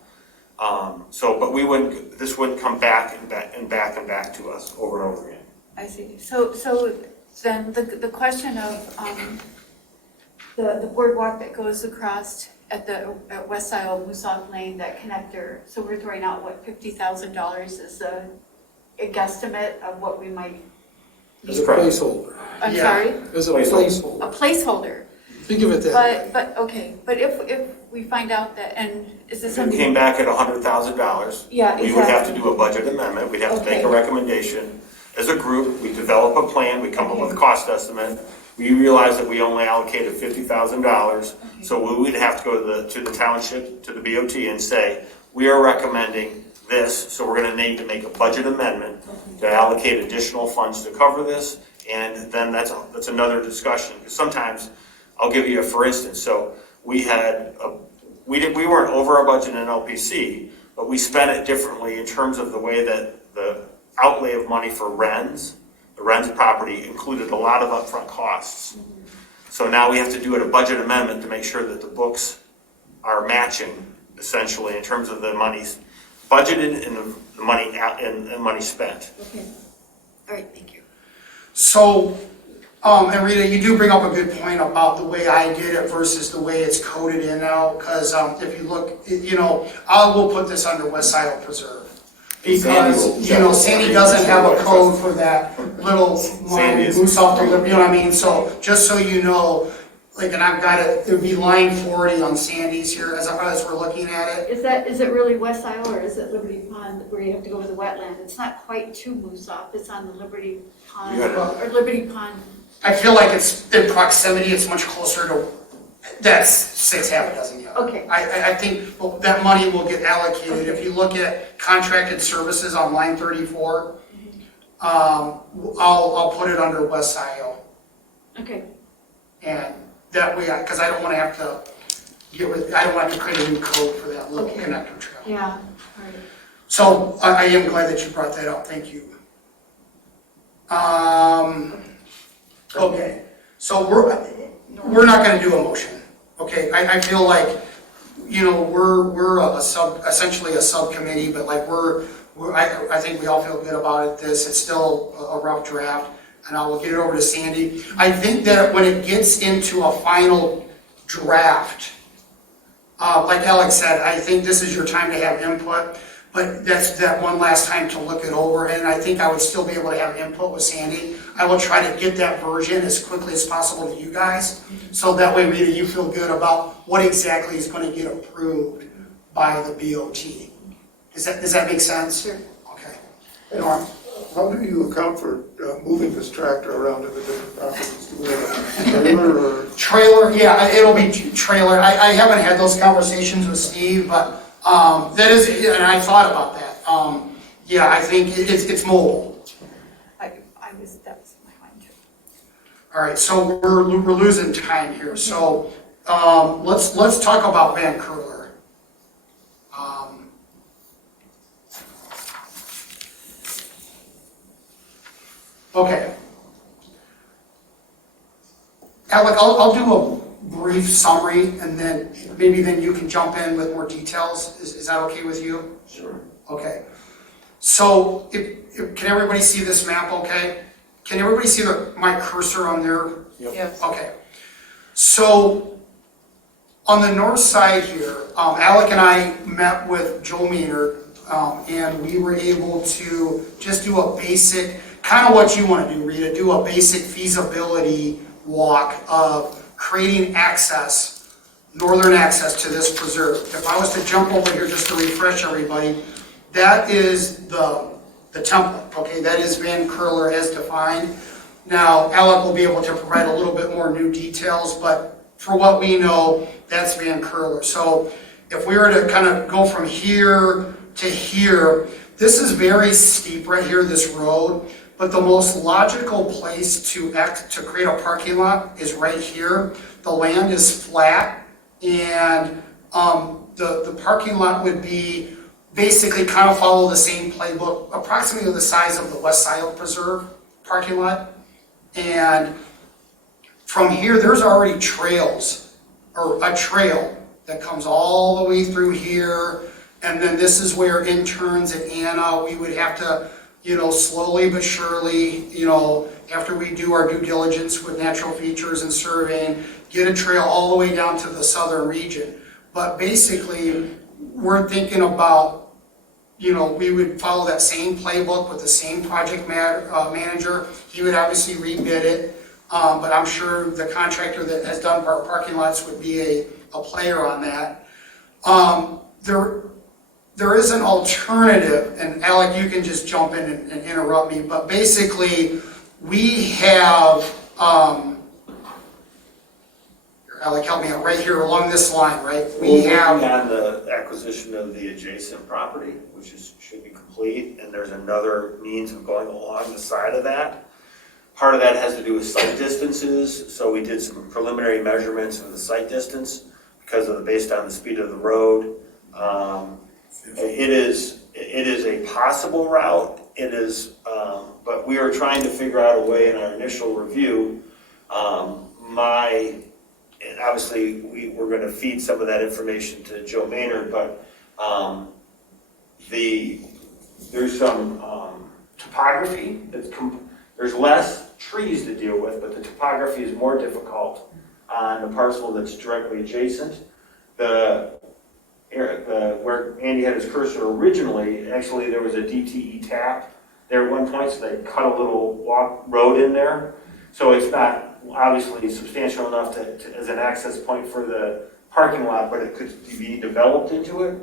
But this wouldn't come back to us over and over again. I see. So then the question of the boardwalk that goes across at West Scio, Moosa Lane, that connector, so we're throwing out, what, $50,000 is a guesstimate of what we might, As a placeholder. I'm Yeah. sorry? As a A placeholder. placeholder. Think of it that way. But if we find out that, and is this If it something? came back at $100,000, Yeah, we would have to exactly. do a budget amendment, we'd have to make Okay. a recommendation. As a group, we develop a plan, we come up with a cost estimate. We realize that we only allocated $50,000, so we would have to go to the township, to the BOT and say, we are recommending this, so we're gonna need to make a budget amendment to allocate additional funds to cover this, and then that's another discussion. Because sometimes, I'll give you a for instance, so we weren't over our budget in LPC, but we spent it differently in terms of the way that the outlay of money for the Wren's property included a lot of upfront costs. So now we have to do a budget amendment to make sure that the books are matching, essentially, in terms of the monies budgeted and the money out and money spent. Okay. All right, thank you. So, and Rita, you do bring up a good point about the way I did it versus the way it's coded in now, because if you look, I will put this under West Scio Preserve. Because, Sandy doesn't have a code for that little line, moose off the lip, you know what I mean? So, just so you know, like, and I've got it would be line 40 on Sandy's here as we're looking at it. Is it really West Scio, or is it Liberty Pond where you have to go to the wetland? It's not quite too moose off, it's on the Liberty Pond, Yeah. or Liberty Pond. I feel like it's in proximity, it's much closer to, that's 6 half a dozen, yeah. Okay. I think that money will get allocated. If you look at contracted services on line 34, I'll put it under West Scio. Okay. And that way, because I don't want to have to I don't want to create a new code for that little Okay. connector trail. Yeah, all right. So I am glad that you brought that up, thank you. Okay, so we're not gonna do a motion, okay? I feel like, we're essentially a subcommittee, but like I think we all feel good about it, it's still a rough draft, and I will get it over to Sandy. I think that when it gets into a final draft, like Alex said, I think this is your time to have input, but that's that one last time to look it over, and I think I would still be able to have input with Sandy. I will try to get that version as quickly as possible to you guys, so that way, Rita, you feel good about what exactly is going to get approved by the BOT. Does that make sense? Sure. Okay. Norm? How do you account for moving this tractor around to the different properties? Do we have a trailer or? Trailer, yeah, it'll be trailer. I haven't had those conversations with Steve, but that is, and I thought about that. Yeah, I think it's mobile. That was my mind too. All right, so we're losing time here. So let's talk about Van Curler. Okay. Alec, I'll do a brief summary, and then maybe you can jump in with more details. Is that okay with you? Sure. Okay. So can everybody see this map okay? Can everybody see my cursor on there? Yes. Okay. So on the north side here, Alec and I met with Joe Meaner, and we were able to just do a basic, kind of what you want to do, Rita, do a basic feasibility walk of creating access, northern access to this preserve. If I was to jump over here just to refresh everybody, that is the the template, okay? That is Van Curler as defined. Now, Alec will be able to provide a little bit more new details, but for what we know, that's Van Curler. So if we were to kind of go from here to here, this is very steep right here, this road, but the most logical place to create a parking lot is right here. The land is flat, and the parking lot would be basically kind of follow the same playbook, approximately the size of the West Scio Preserve parking lot. And from here, there's already trails, or a trail that comes all the way through here. And then this is where interns at Anna, we would have to, slowly but surely, after we do our due diligence with natural features and surveying, get a trail all the way down to the southern region. But basically, we're thinking about, we would follow that same playbook with the same project manager. He would obviously rebid it, but I'm sure the contractor that has done our parking lots would be a player on that. There is an alternative, and Alec, you can just jump in and interrupt me, but basically, we have, Alec, help me out, right here along this line, right? We have on the acquisition of the adjacent property, which should be complete, and there's another means of going along the side of that. Part of that has to do with site distances, so we did some preliminary measurements of the site distance based on the speed of the road. It is a possible route. It is, but we are trying to figure out a way in our initial review. And obviously, we're going to feed some of that information to Joe Maynard, but there's some topography. There's less trees to deal with, but the topography is more difficult on the parcel that's directly adjacent. Where Andy had his cursor originally, actually there was a DTE tap there at one point, so they cut a little road in there. So it's not obviously substantial enough as an access point for the parking lot, but it could be developed into it.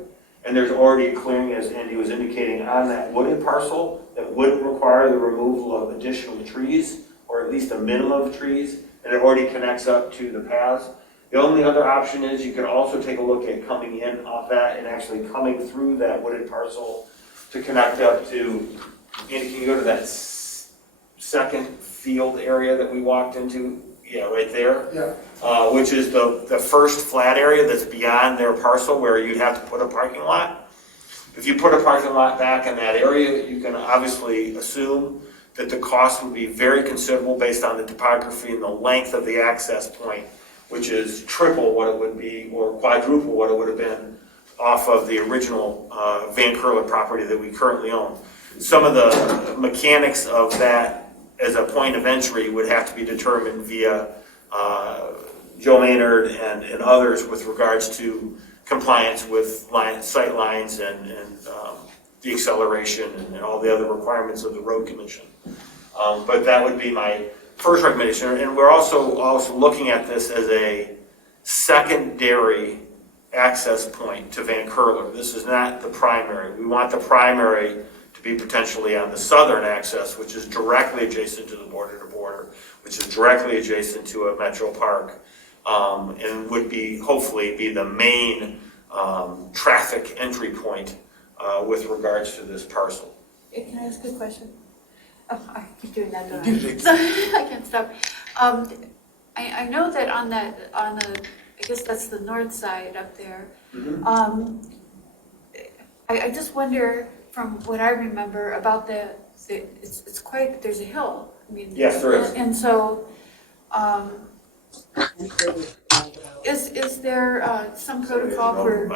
And there's already a clearing, as Andy was indicating, on that wooded parcel that wouldn't require the removal of additional trees, or at least a minimum of trees, and it already connects up to the paths. The only other option is you could also take a look at coming in off that and actually coming through that wooded parcel to connect up to, Andy, can you go to that second field area that we walked into? Yeah, right there. Yeah. Which is the first flat area that's beyond their parcel where you'd have to put a parking lot. If you put a parking lot back in that area, you can obviously assume that the cost would be very considerable based on the topography and the length of the access point, which is triple what it would be or quadruple what it would have been off of the original Van Curler property that we currently own. Some of the mechanics of that as a point of entry would have to be determined via Joe Maynard and others with regards to compliance with sight lines and the acceleration and all the other requirements of the road commission. But that would be my first recommendation. And we're also looking at this as a secondary access point to Van Curler. This is not the primary. We want the primary to be potentially on the southern access, which is directly adjacent to the border, which is directly adjacent to a metro park, and would hopefully be the main traffic entry point with regards to this parcel. Can I ask a question? Oh, I keep doing that, don't You I? So, I can't stop. I know that on the, I guess that's the north side up there. Mm-hmm. I just wonder, from what I remember about it's quite, there's a hill. I mean, Yes, there is. And so, is there some protocol for a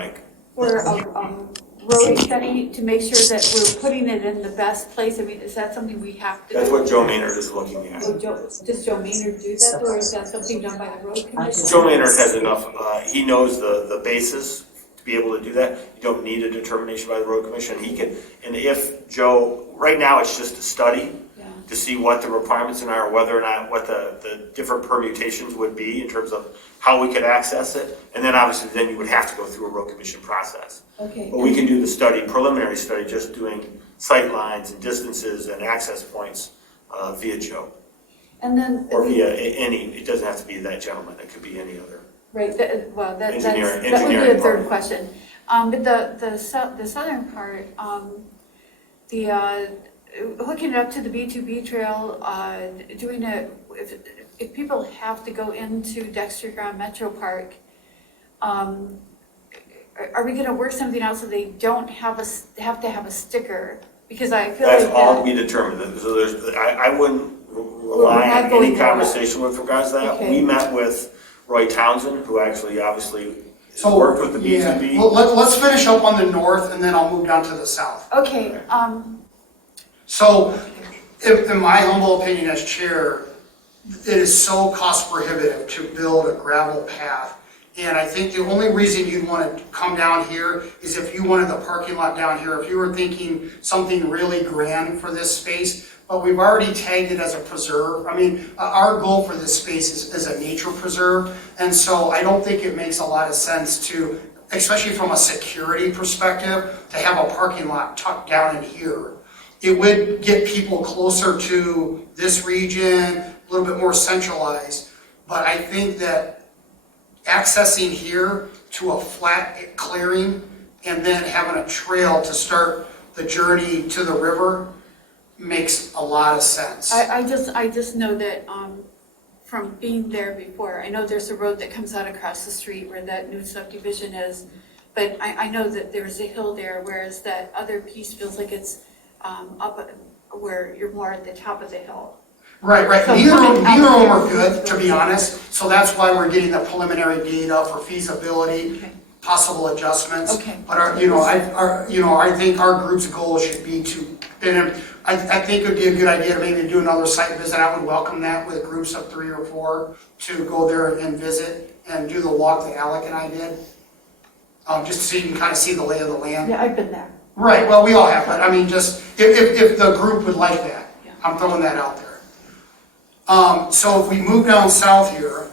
road study to make sure that we're putting it in the best place? I mean, is that something we have to do? That's what Joe Maynard is looking at. Does Joe Maynard do that, or is that something done by the road commission? Joe Maynard has enough, he knows the basis to be able to do that. You don't need a determination by the road commission. He can, and if Joe, right now it's just a study. Yeah. to see what the requirements are, whether or not, what the different permutations would be in terms of how we could access it. And then obviously then you would have to go through a road commission process. Okay. But we can do the study, preliminary study, just doing sight lines and distances and access points via Joe. And then. Or via any, it doesn't have to be that gentleman, it could be any other. Right, well, that would be Engineering a third part. question. But the southern part, hooking it up to the B2B trail, doing it, if people have to go into Dexter Ground Metro Park, are we gonna work something out so they don't have to have a sticker? Because I feel like. That's all to be determined. So I wouldn't rely not on going any there. conversation with regards to that. Okay. We met with Roy Townsend, who actually obviously So, worked with the yeah, B2B. well, let's finish up on the north, and then I'll move down to the south. Okay, So, in my humble opinion as chair, it is so cost prohibitive to build a gravel path. And I think the only reason you'd want to come down here is if you wanted the parking lot down here, if you were thinking something really grand for this space. But we've already tagged it as a preserve. I mean, our goal for this space is a nature preserve. And so I don't think it makes a lot of sense to, especially from a security perspective, to have a parking lot tucked down in here. It would get people closer to this region, a little bit more centralized. But I think that accessing here to a flat clearing and then having a trail to start the journey to the river makes a lot of sense. I just know that, from being there before, I know there's a road that comes out across the street where that new subdivision is, but I know that there's a hill there, whereas that other piece feels like it's, up where you're more at the top of the hill. Right. So Neither of coming out them there are is good, to be good. honest. So that's why we're getting the preliminary data for feasibility, Okay. possible adjustments. Okay. But I think our group's goal should be to, and I think it would be a good idea to maybe do another site visit. I would welcome that with groups of 3 or 4 to go there and visit and do the walk that Alec and I did. Just so you can kind of see the lay of the land. Yeah, I've been there. Right, well, we all have, but I mean, just, if the group would like that, Yeah. I'm throwing that out there. So if we move down south here,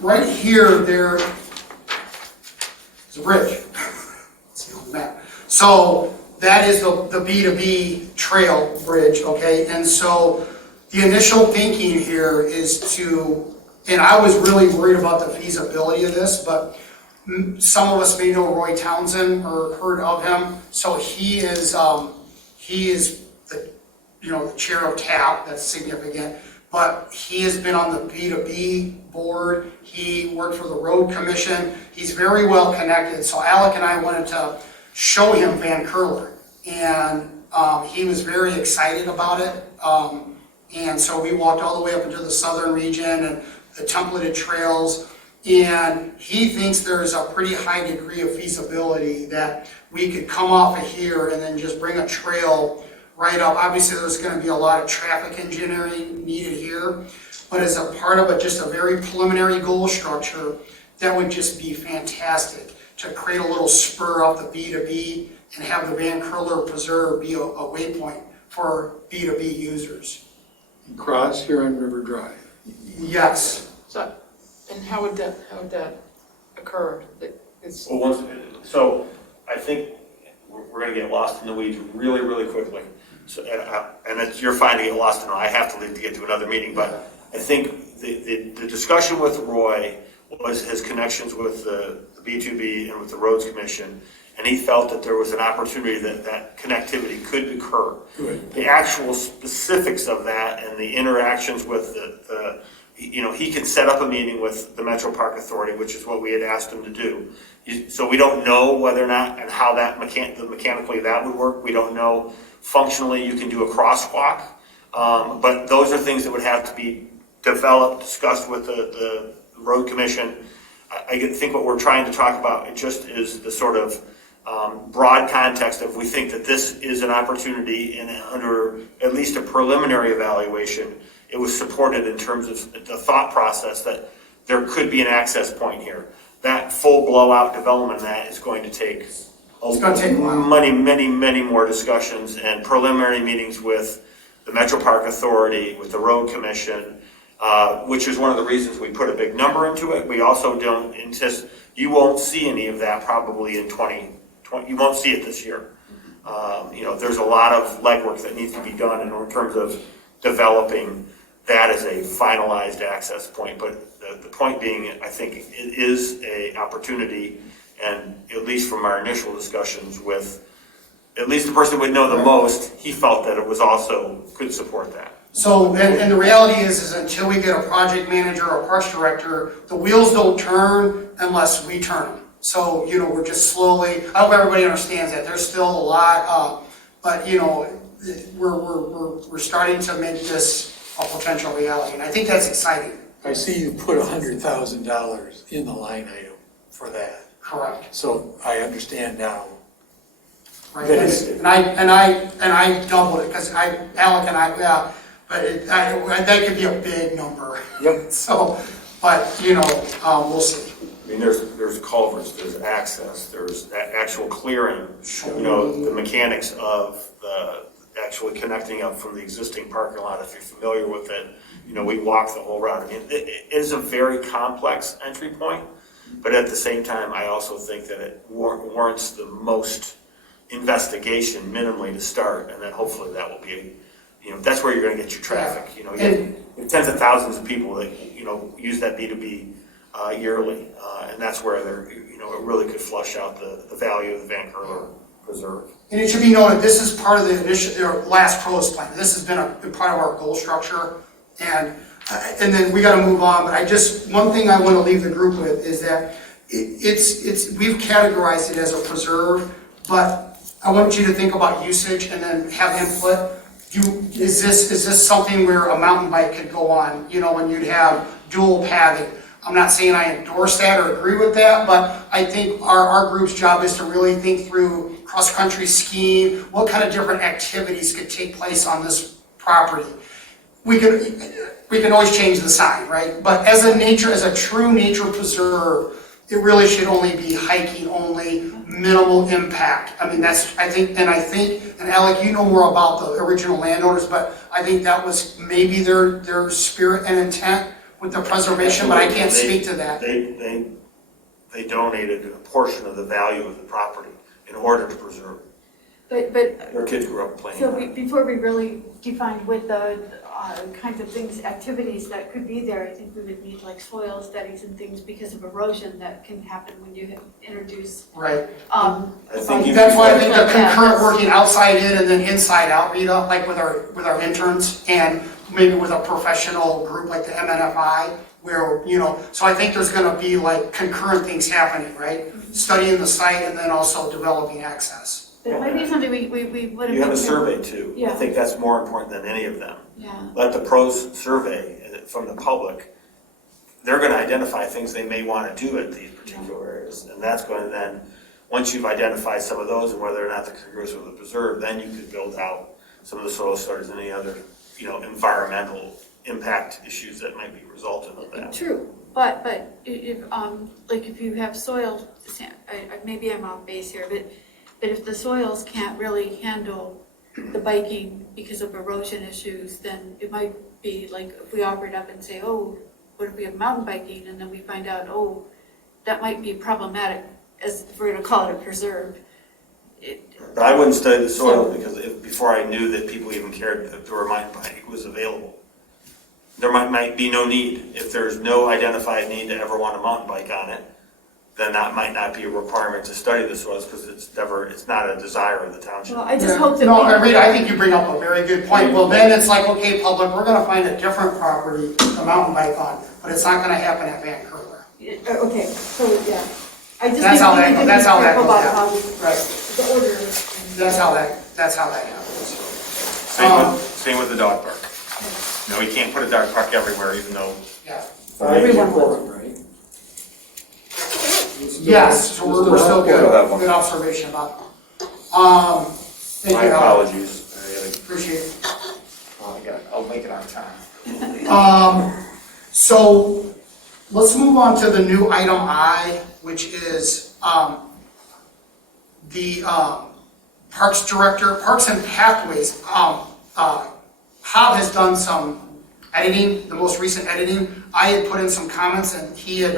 right here, there is a bridge. Let's see on the map. So that is the B2B trail bridge, okay? And so the initial thinking here is to, and I was really worried about the feasibility of this, but some of us may know Roy Townsend or heard of him. So he is the, the chair of TAP, that's significant. But he has been on the B2B board. He worked for the road commission. He's very well connected. So Alec and I wanted to show him Van Curler. And he was very excited about it. And so we walked all the way up into the southern region and the templated trails. And he thinks there is a pretty high degree of feasibility that we could come off of here and then just bring a trail right up. Obviously, there's going to be a lot of traffic engineering needed here, but as a part of just a very preliminary goal structure, that would just be fantastic to create a little spur off the B2B and have the Van Curler Preserve be a waypoint for B2B users. Cross here on River Drive. Yes. So, and how would that occur? So I think we're going to get lost in the weeds really, really quickly. So, and it's, you're fine to get lost in it. I have to leave to get to another meeting, but I think the discussion with Roy was his connections with the B2B and with the Roads Commission, and he felt that there was an opportunity that connectivity could occur. Good. The actual specifics of that and the interactions with he can set up a meeting with the Metro Park Authority, which is what we had asked him to do. So we don't know whether or not and how that mechanically that would work. We don't know functionally you can do a crosswalk, but those are things that would have to be developed, discussed with the Road Commission. I think what we're trying to talk about, it just is the sort of broad context of we think that this is an opportunity, and under at least a preliminary evaluation, it was supported in terms of the thought process that there could be an access point here. That full blowout development of that is going to take It's gonna take a while. many more discussions and preliminary meetings with the Metro Park Authority, with the Road Commission, which is one of the reasons we put a big number into it. We also don't anticipate, you won't see any of that probably in 2020, you won't see it this year. There's a lot of legwork that needs to be done in terms of developing that as a finalized access point. But the point being, I think it is a opportunity, and at least from our initial discussions with, at least the person who would know the most, he felt that it was also, could support that. So, and the reality is until we get a project manager or parks director, the wheels don't turn unless we turn them. So, we're just slowly, I hope everybody understands that, there's still a lot, but, we're starting to make this a potential reality, and I think that's exciting. I see you put $100,000 in the line item for that, Correct. so I understand now. Right, That is- and I doubled it, because Alec and I, yeah, but that could be a big number. Yep. So, but, we'll see. I mean, there's culverts, there's access, there's actual clearing, the mechanics of the actually connecting up from the existing parking lot, if you're familiar with it. We walk the whole route. I mean, it is a very complex entry point, but at the same time, I also think that it warrants the most investigation minimally to start, and then hopefully that will be, that's where you're gonna get your traffic. You have tens of thousands of people that, use that B2B yearly, and that's where it really could flush out the value of the Van Curler Preserve. And it should be noted, this is part of the last pros plan. This has been a part of our goal structure, and then we got to move on. But one thing I want to leave the group with is that we've categorized it as a preserve, but I want you to think about usage and then have input. Is this something where a mountain bike could go on? When you'd have dual pathing. I'm not saying I endorse that or agree with that, but I think our group's job is to really think through cross-country skiing, what kind of different activities could take place on this property. We can always change the sign, right? But as a true nature preserve, it really should only be hiking only, minimal impact. I mean, I think, and Alec, you know more about the original landowners, but I think that was maybe their spirit and intent with the preservation, but I can't speak to that. They donated a portion of the value of the property in order to preserve it. But Their kids grew up playing. so before we really defined what the kinds of things, activities that could be there, I think we would need like soil studies and things because of erosion that can happen when you introduce. Right. I think That's why I think the concurrent working outside in and then inside out, Rita, like with our interns and maybe with a professional group like the MNFI, where, so I think there's gonna be like concurrent things happening, right? Studying the site and then also developing access. But it might be something we would have. You have a survey too. Yeah. I think that's more important than any of them. Yeah. Let the pros survey from the public. They're going to identify things they may want to do at these particular areas. And that's going to then, once you've identified some of those and whether or not they're congruous with the preserve, then you could build out some of the soil studies and any other, environmental impact issues that might be resultant of that. True, but if you have soil, maybe I'm off base here, but if the soils can't really handle the biking because of erosion issues, then it might be like if we offer it up and say, oh, what if we have mountain biking, and then we find out, oh, that might be problematic, as if we're going to call it a preserve. But I wouldn't study the soil because before I knew that people even cared that the mountain bike was available. There might be no need. If there's no identified need to ever want a mountain bike on it, then that might not be a requirement to study the soils because it's not a desire of the township. Well, I just hope that. No, Rita, I think you bring up a very good point. Well, then it's like, okay, public, we're gonna find a different property to mountain bike on, but it's not gonna happen at Van Curler. Okay, so, yeah. I just That's think how we that need to goes. be That's how that careful goes about down. how we, Right. the order. That's how that happens. Same with the dog park. You can't put a dog park everywhere, even though. Yeah. Everyone will. Right? Yes, so we're still good. Good observation about that. Thank My you, Al. apologies. Appreciate it. I'll make it on time. So let's move on to the new item I, which is the Parks Director, Parks and Pathways, Hob has done some editing, the most recent editing. I had put in some comments and he had,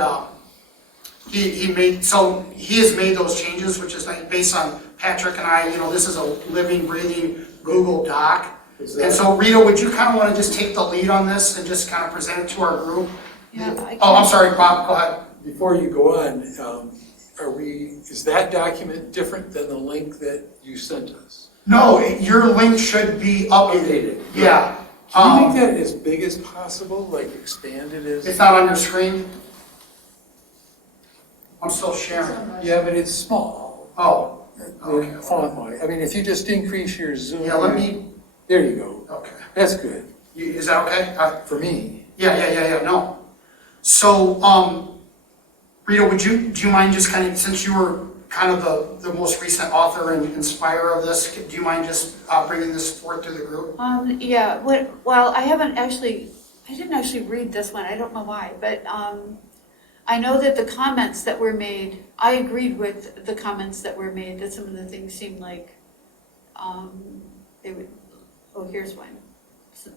he has made those changes, which is like based on Patrick and I, this is a living, breathing Google Doc. And so Rita, would you kind of want to just take the lead on this and just kind of present it to our group? Yeah, Oh, I'm sorry, Bob, go ahead. Before you go on, is that document different than the link that you sent us? No, your link should be updated. Yeah. Can you make that as big as possible, like expand it as? It's not on your screen? I'm still sharing. Yeah, but it's small. Oh, The font wise. I mean, if you just increase your zoom. yeah, let me, There you go. okay. That's good, Is that okay? for me. Yeah, no. So, Rita, do you mind just kind of, since you were kind of the most recent author and inspirer of this, do you mind just bringing this forth to the group? Yeah, well, I didn't actually read this one, I don't know why, but I know that the comments that were made, I agreed with the comments that were made, that some of the things seemed like, they would, oh, here's one. So,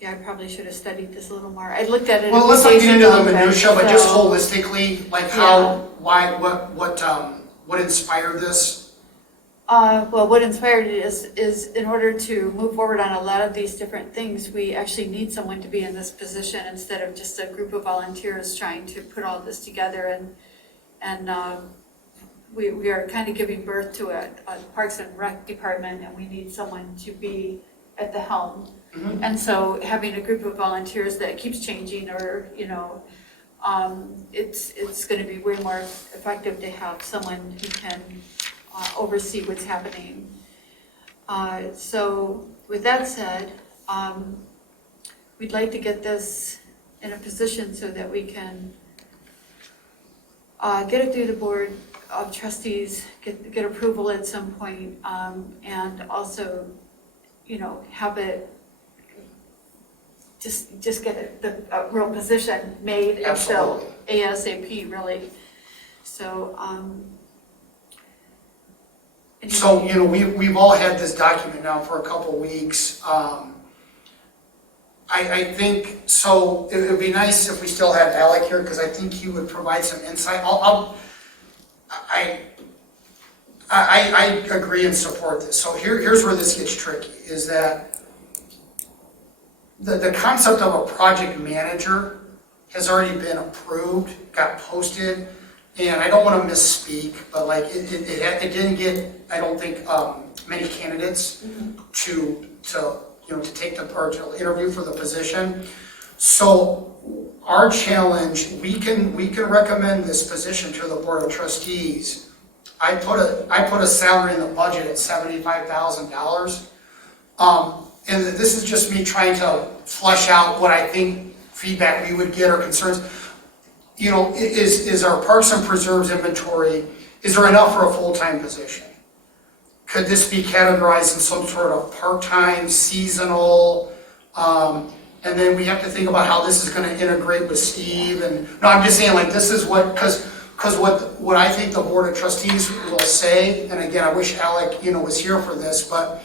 yeah, I probably should have studied this a little more. I looked at it. Well, let's not get into the minutia, but just so- holistically, like how, why, what inspired this? Well, what inspired it is in order to move forward on a lot of these different things, we actually need someone to be in this position instead of just a group of volunteers trying to put all this together. And we are kind of giving birth to a Parks and Rec department, and we need someone to be at the helm. Mm-hmm. And so having a group of volunteers that keeps changing, or it's going to be way more effective to have someone who can oversee what's happening. So with that said, we'd like to get this in a position so that we can get it through the board of trustees, get approval at some point, and also, have it just get a real position made and filled ASAP, really. So, So, we've all had this document now for a couple weeks. I think, so it would be nice if we still had Alec here, because I think he would provide some insight. I agree and support this. So here's where this gets tricky, is that the concept of a project manager has already been approved, got posted, and I don't want to misspeak, but like it didn't get, I don't think, many candidates to take or to interview for the position. So our challenge, we can recommend this position to the Board of Trustees. I put a salary in the budget at $75,000. And this is just me trying to flesh out what I think feedback we would get or concerns. Is our Parks and Preserves inventory, is there enough for a full-time position? Could this be categorized in some sort of part-time, seasonal? And then we have to think about how this is going to integrate with Steve. And no, I'm just saying, like, this is what, because what I think the Board of Trustees will say, and again, I wish Alec, was here for this, but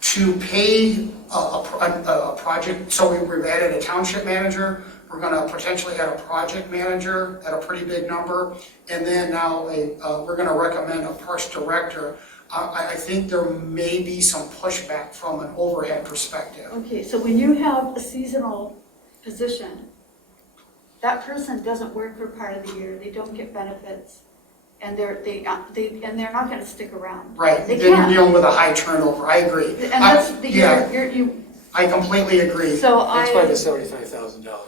to pay a project, so we've added a township manager, we're going to potentially add a project manager at a pretty big number, and then now we're going to recommend a parks director. I think there may be some pushback from an overhead perspective. okay, so when you have a seasonal position, that person doesn't work for part of the year, they don't get benefits, and they're not going to stick around. Right, They then you're can't. dealing with a high turnover, I agree. And that's Yeah, you. I completely agree. So That's why the I. $75,000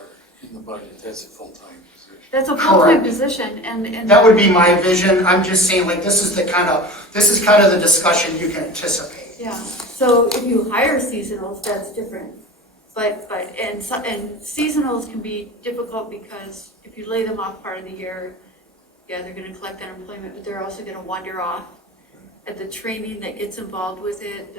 in the budget, that's a full-time position. That's a full-time Correct. position, and That would be my vision. I'm just saying, like, this is kind of the discussion you can anticipate. yeah. So if you hire seasonals, that's different. But seasonals can be difficult because if you lay them off part of the year, yeah, they're going to collect unemployment, but they're also going to wander off. At the training that gets involved with it,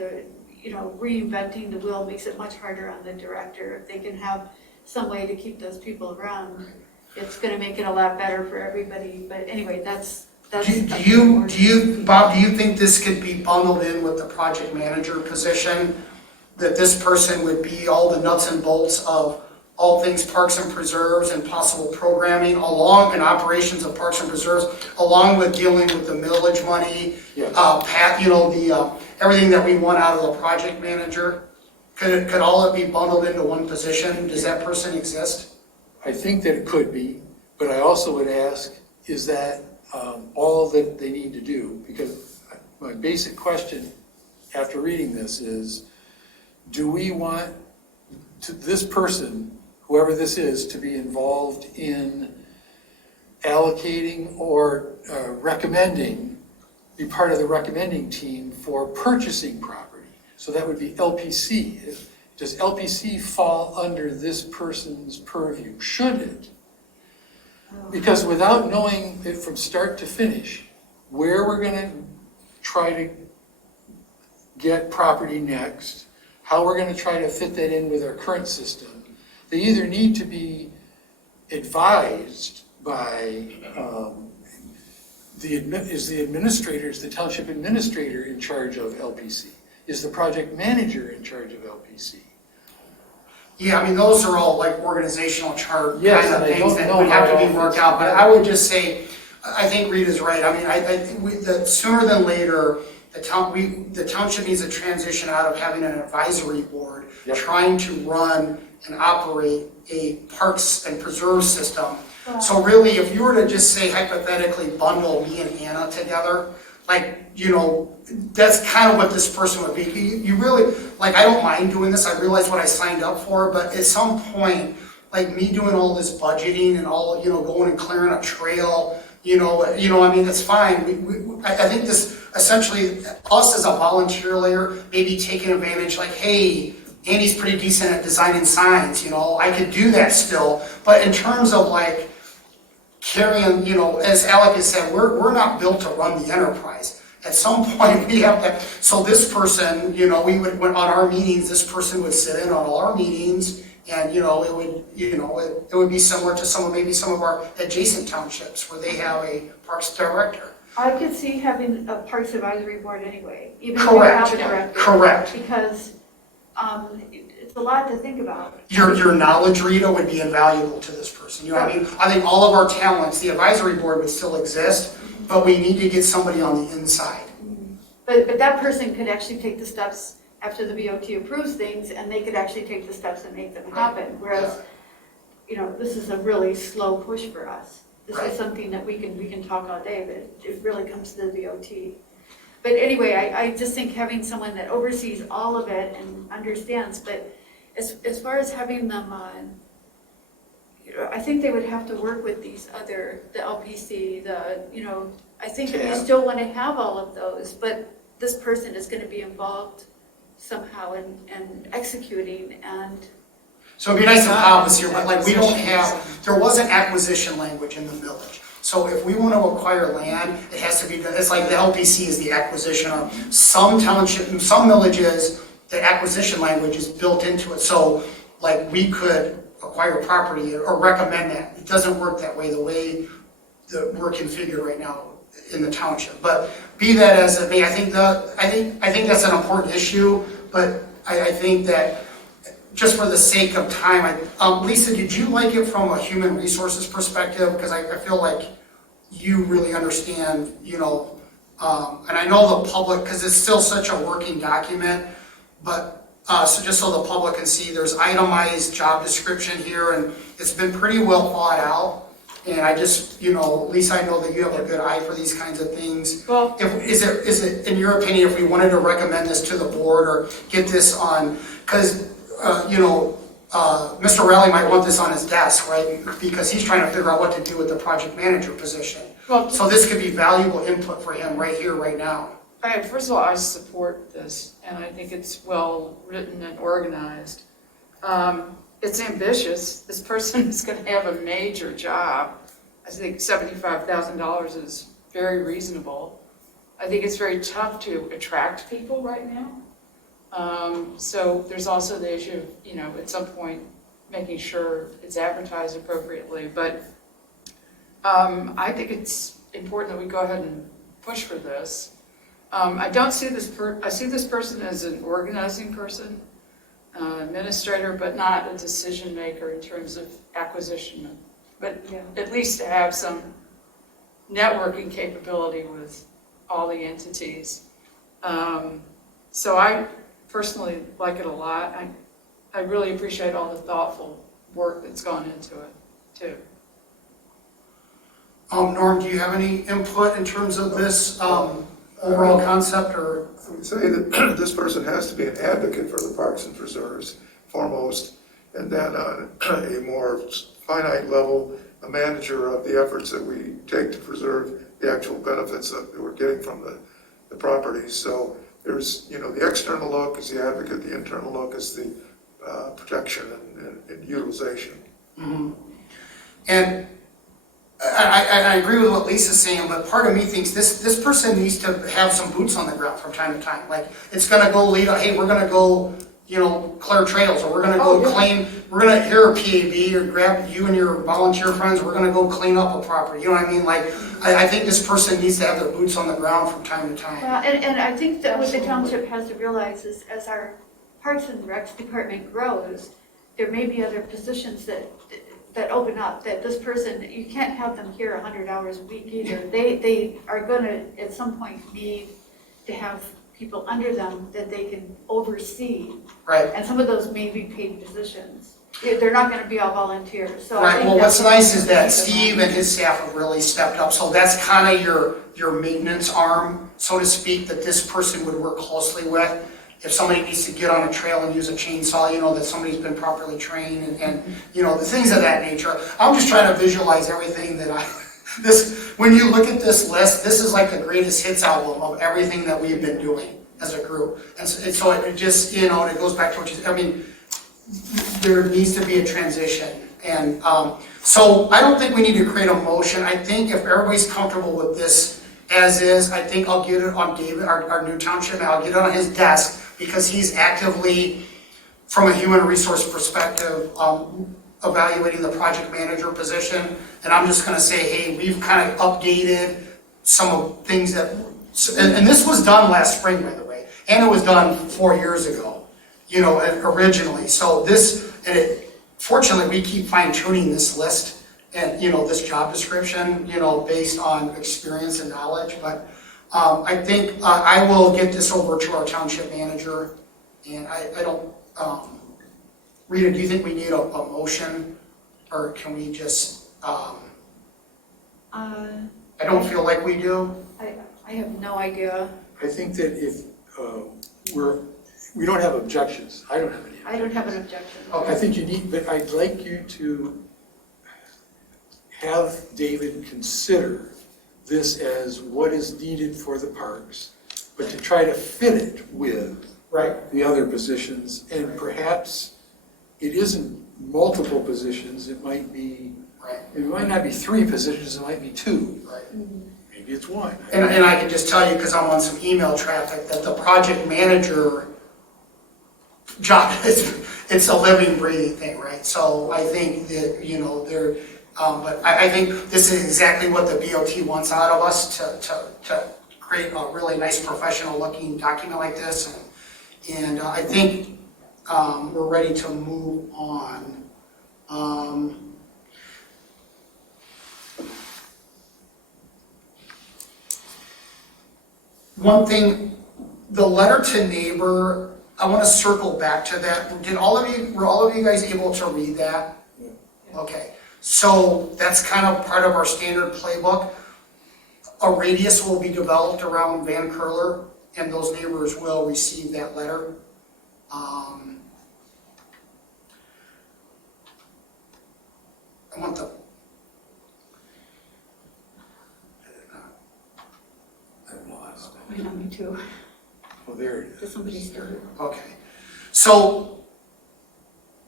reinventing the wheel makes it much harder on the director if they can have some way to keep those people around. it's gonna make it a lot better for everybody, but anyway, that's. Bob, do you think this could be bundled in with the project manager position? That this person would be all the nuts and bolts of all things parks and preserves and possible programming along and operations of parks and preserves, along with dealing with the millage money, Yes. everything that we want out of the project manager? Could all it be bundled into one position? Does that person exist? I think that it could be, but I also would ask, is that all that they need to do? Because my basic question after reading this is, do we want this person, whoever this is, to be involved in allocating or recommending, be part of the recommending team for purchasing property? So that would be LPC. Does LPC fall under this person's purview? Should it? Because without knowing it from start to finish, where we're gonna try to get property next, how we're gonna try to fit that in with our current system, they either need to be advised by, is the township administrator in charge of LPC? Is the project manager in charge of LPC? Yeah, I mean, those are all like organizational chart Yes, kind of and I things don't that know would have to how be it worked fits out, but together. I would just say, I think Rita's right. I mean, I think the sooner than later, the township needs to transition out of having an advisory board, Yep. trying to run and operate a parks and preserve system. So really, if you were to just say hypothetically bundle me and Anna together, like, that's kind of what this person would be. You really, like, I don't mind doing this, I realize what I signed up for, but at some point, like me doing all this budgeting and all, going and clearing a trail, I mean, that's fine. I think this, essentially, us as a volunteer layer, maybe taking advantage, like, hey, Andy's pretty decent at designing signs, I could do that still, but in terms of like, carrying, as Alec has said, we're not built to run the enterprise. At some point, we have to, so this person, we would, on our meetings, this person would sit in on all our meetings, and, it would be similar to maybe some of our adjacent townships, where they have a parks director. I could see having a Parks Advisory Board anyway, even if you have a director. Correct. Because it's a lot to think about. Your knowledge, Rita, would be invaluable to this person. I mean? I think all of our talents, the advisory board would still exist, but we need to get somebody on the inside. But that person could actually take the steps after the BOT approves things, and they could actually take the steps and make them happen. Whereas, this is a really slow push for us. This Right. is something that we can talk all day, but it really comes to the BOT. But anyway, I just think having someone that oversees all of it and understands, but as far as having them on, I think they would have to work with these the LPC, I think that we still want to have all of those, but this person is going to be involved somehow in executing and. So it'd be nice if Bob was here, but like, we don't have, there wasn't acquisition language in the village. So if we want to acquire land, it has to be, it's like the LPC is the acquisition of some township, some villages, the acquisition language is built into it. So like, we could acquire property or recommend that. It doesn't work that way, the way that we're configured right now in the township. But be that as it may, I think that's an important issue, but I think that just for the sake of time, Lisa, did you like it from a human resources perspective? Because I feel like you really understand, and I know the public, because it's still such a working document, but so just so the public can see, there's itemized job description here, and it's been pretty well thought out. And I just, Lisa, I know that you have a good eye for these kinds of things. Well, Is it, in your opinion, if we wanted to recommend this to the board or get this on, because, Mr. Rowley might want this on his desk, right? Because he's trying to figure out what to do with the project manager position. well, So this could be valuable input for him right here, right now. first of all, I support this, and I think it's well written and organized. It's ambitious. This person is going to have a major job. I think $75,000 is very reasonable. I think it's very tough to attract people right now. So there's also the issue of, at some point, making sure it's advertised appropriately. But I think it's important that we go ahead and push for this. I don't see I see this person as an organizing person, administrator, but not a decision maker in terms of acquisition. But at least to have some networking capability with all the entities. So I personally like it a lot. I really appreciate all the thoughtful work that's gone into it, too. Norm, do you have any input in terms of this overall concept, or? I would say that this person has to be an advocate for the parks and preserves foremost, and then on a more finite level, a manager of the efforts that we take to preserve the actual benefits that we're getting from the properties. So there's, the external look is the advocate, the internal look is the protection and utilization. Mm-hmm. And I agree with what Lisa's saying, but part of me thinks this person needs to have some boots on the ground from time to time. Like, it's gonna go lead, hey, we're gonna go, clear trails, or we're gonna go claim, we're gonna hear a PAB, or grab you and your volunteer friends, we're gonna go clean up a property, you know what I mean? Like, I think this person needs to have their boots on the ground from time to time. Well, and I think that what the township has to realize is, as our Parks and Recs department grows, there may be other positions that open up, that this person, you can't have them here 100 hours a week either. They are gonna, at some point, need to have people under them that they can oversee. Right. And some of those may be paid positions. They're not gonna be all volunteers, so I Right, think well, what's that's- nice is that Steve and his staff have really stepped up, so that's kind of your maintenance arm, so to speak, that this person would work closely with. If somebody needs to get on a trail and use a chainsaw, that somebody's been properly trained, and the things of that nature. I'm just trying to visualize everything that when you look at this list, this is like the greatest hits album of everything that we've been doing as a group. And so it just, it goes back to what there needs to be a transition. And so I don't think we need to create a motion. I think if everybody's comfortable with this as is, I think I'll get it on David, our new township, and I'll get it on his desk, because he's actively, from a human resource perspective, evaluating the project manager position. And I'm just gonna say, hey, we've kind of updated some of things that, and this was done last spring, by the way, and it was done 4 years ago, originally. So fortunately, we keep fine tuning this list and, this job description, based on experience and knowledge. But I think I will get this over to our township manager, and I don't, Rita, do you think we need a motion, or can we just, I don't feel like we do. I have no idea. I think that if we don't have objections, I don't have any. I don't have an objection. Okay. I think you need, but I'd like you to have David consider this as what is needed for the parks, but to try to fit it with the other positions, and perhaps it isn't multiple positions, it might be, it might not be 3 positions, it might be 2. Right. Maybe it's 1. And I can just tell you, because I'm on some email traffic, that the project manager job it's a living, breathing thing, right? So I think that, they're, but I think this is exactly what the BOT wants out of us, to create a really nice professional looking document like this. And I think we're ready to move on. One thing, the letter to neighbor, I want to circle back to that. Were all of you guys able to read that? Yeah. Okay, so that's kind of part of our standard playbook. A radius will be developed around Van Curler, and those neighbors will receive that letter. I want the, I've lost it. I know, me too. Well, there it is. Did somebody start? okay. So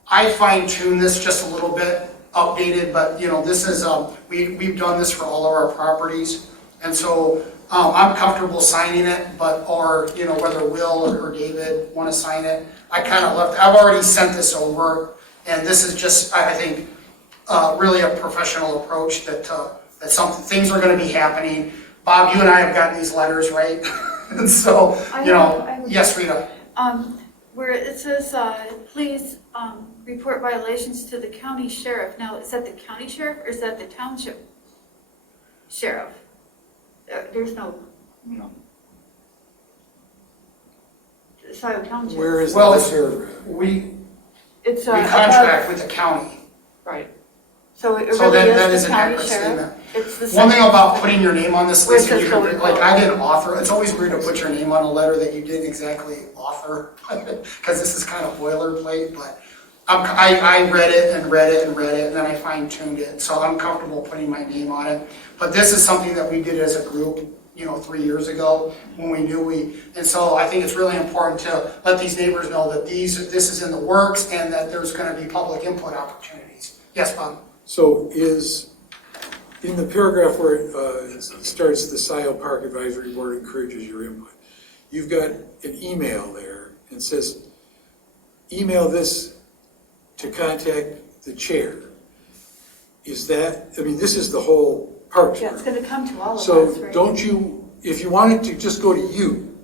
I fine tuned this just a little bit, updated, but this is, we've done this for all of our properties. And so I'm comfortable signing it, or whether Will or David want to sign it. I kind of I've already sent this over, and this is just, I think, really a professional approach that that things are gonna be happening. Bob, you and I have gotten these letters, right? And so, I you know, have- yes, Rita? Where it says, please, report violations to the county sheriff. Now, is that the county sheriff or is that the township sheriff? There's no, you know. Scio Township. Where is Well, that paragraph? We It's, contract with the county. Right. So it So really that is is the an county accurate sheriff? statement. It's the One thing second- about putting your name on this Where it list, and you says can, going like, forward. I didn't author, it's always weird to put your name on a letter that you didn't exactly author, because this is kind of boilerplate, but I read it and read it and read it, and then I fine tuned it, so I'm comfortable putting my name on it. But this is something that we did as a group, 3 years ago, when we knew and so I think it's really important to let these neighbors know that this is in the works, and that there's gonna be public input opportunities. Yes, Bob? So is, in the paragraph where it starts, the Scio Park Advisory Board encourages your input, you've got an email there and says, email this to contact the chair. Is that, I mean, this is the whole park. Yeah, it's gonna come to all of us, So right? don't you, if you wanted to just go to you,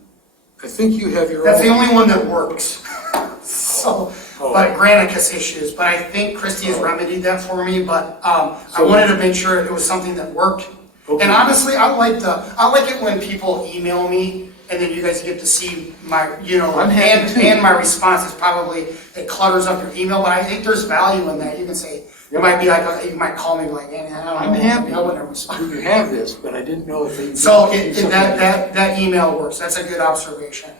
I think you have your own. That's the only one that works. So, but Granicus issues, but I think Christie has remedied that for me, but, I wanted to make sure it was something that worked. Okay. And honestly, I like it when people email me, and then you guys get to see my, I'm happy too. and my response is probably, it clutters up your email, but I think there's value in that. You can say, you might be like, you might call me like, hey, man, I don't know. I'm happy. I wouldn't respond. You have this, but I didn't know if they. So, that email works. That's a good observation.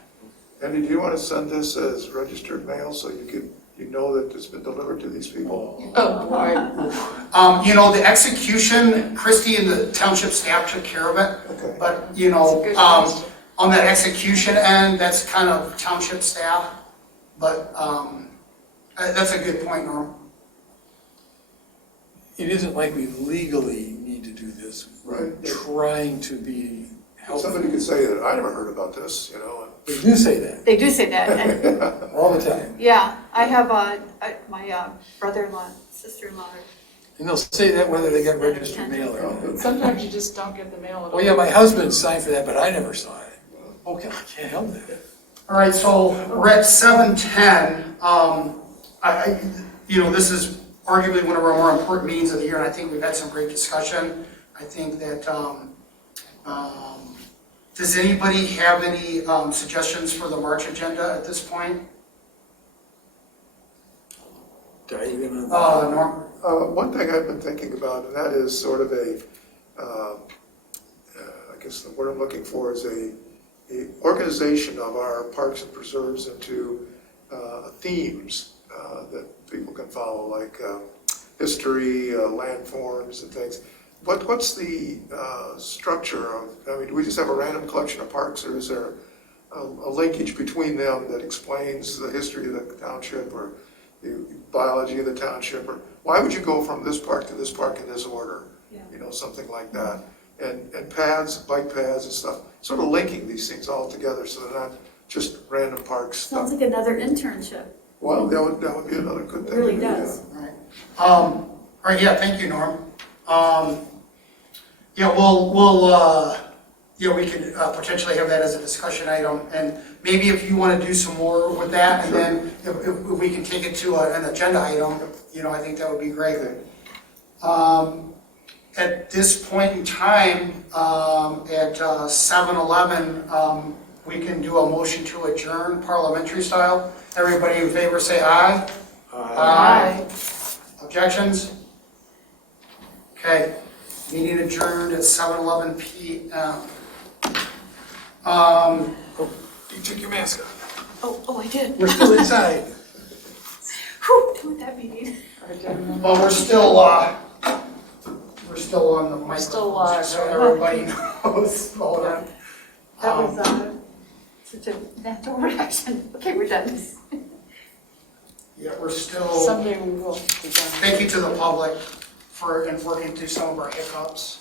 Andy, do you want to send this as registered mail so you know that it's been delivered to these people? Oh, boy. The execution, Christie and the township staff took care of it. Okay. But, That's a good question. on that execution end, that's kind of township staff. But, that's a good point, Norm. It isn't like we legally need to do this. We're Right. trying to be helpful. Somebody could say that, I never heard about this, and They do say that They do say that, and, all the time. yeah, I have, my brother-in-law, sister-in-law. And they'll say that whether they got registered mail or not. Sometimes you just don't get the mail at all. Oh yeah, my husband signed for that, but I never saw it. Okay, I can't help that. All right, so we're at 7:10. This is arguably one of our more important meetings of the year, and I think we've had some great discussion. I think that, does anybody have any suggestions for the March agenda at this point? Dive in on Norm? one thing I've been thinking about, and that is sort of I guess the word I'm looking for is a organization of our parks and preserves into themes that people can follow, like history, landforms and things. What's the structure of, do we just have a random collection of parks, or is there a linkage between them that explains the history of the township or the biology of the township? Or why would you go from this park to this park in this order? Yeah. Something like that. And paths, bike paths and stuff, sort of linking these things all together so they're not just random parks. Sounds like another internship. Well, that would be another good It thing. really to do, does. All right. All right, yeah, thank you, Norm. We could potentially have that as a discussion item, and maybe if you want to do some more with that, and then if we can take it to an agenda item, I think that would be great. At this point in time, at 7:11, we can do a motion to adjourn parliamentary style. Everybody in favor say aye. Aye. Objections? Okay, meeting adjourned at 7:11 p.m. You took your mask off. Oh, I did. We're still inside. Whew, done with that meeting. Well, we're still on the mic. Still live. So everybody knows. Hold on. That was, such a natural reaction. Okay, we're done. Yeah, we're still, Someday we will be done. thank you to the public for working through some of our hiccups.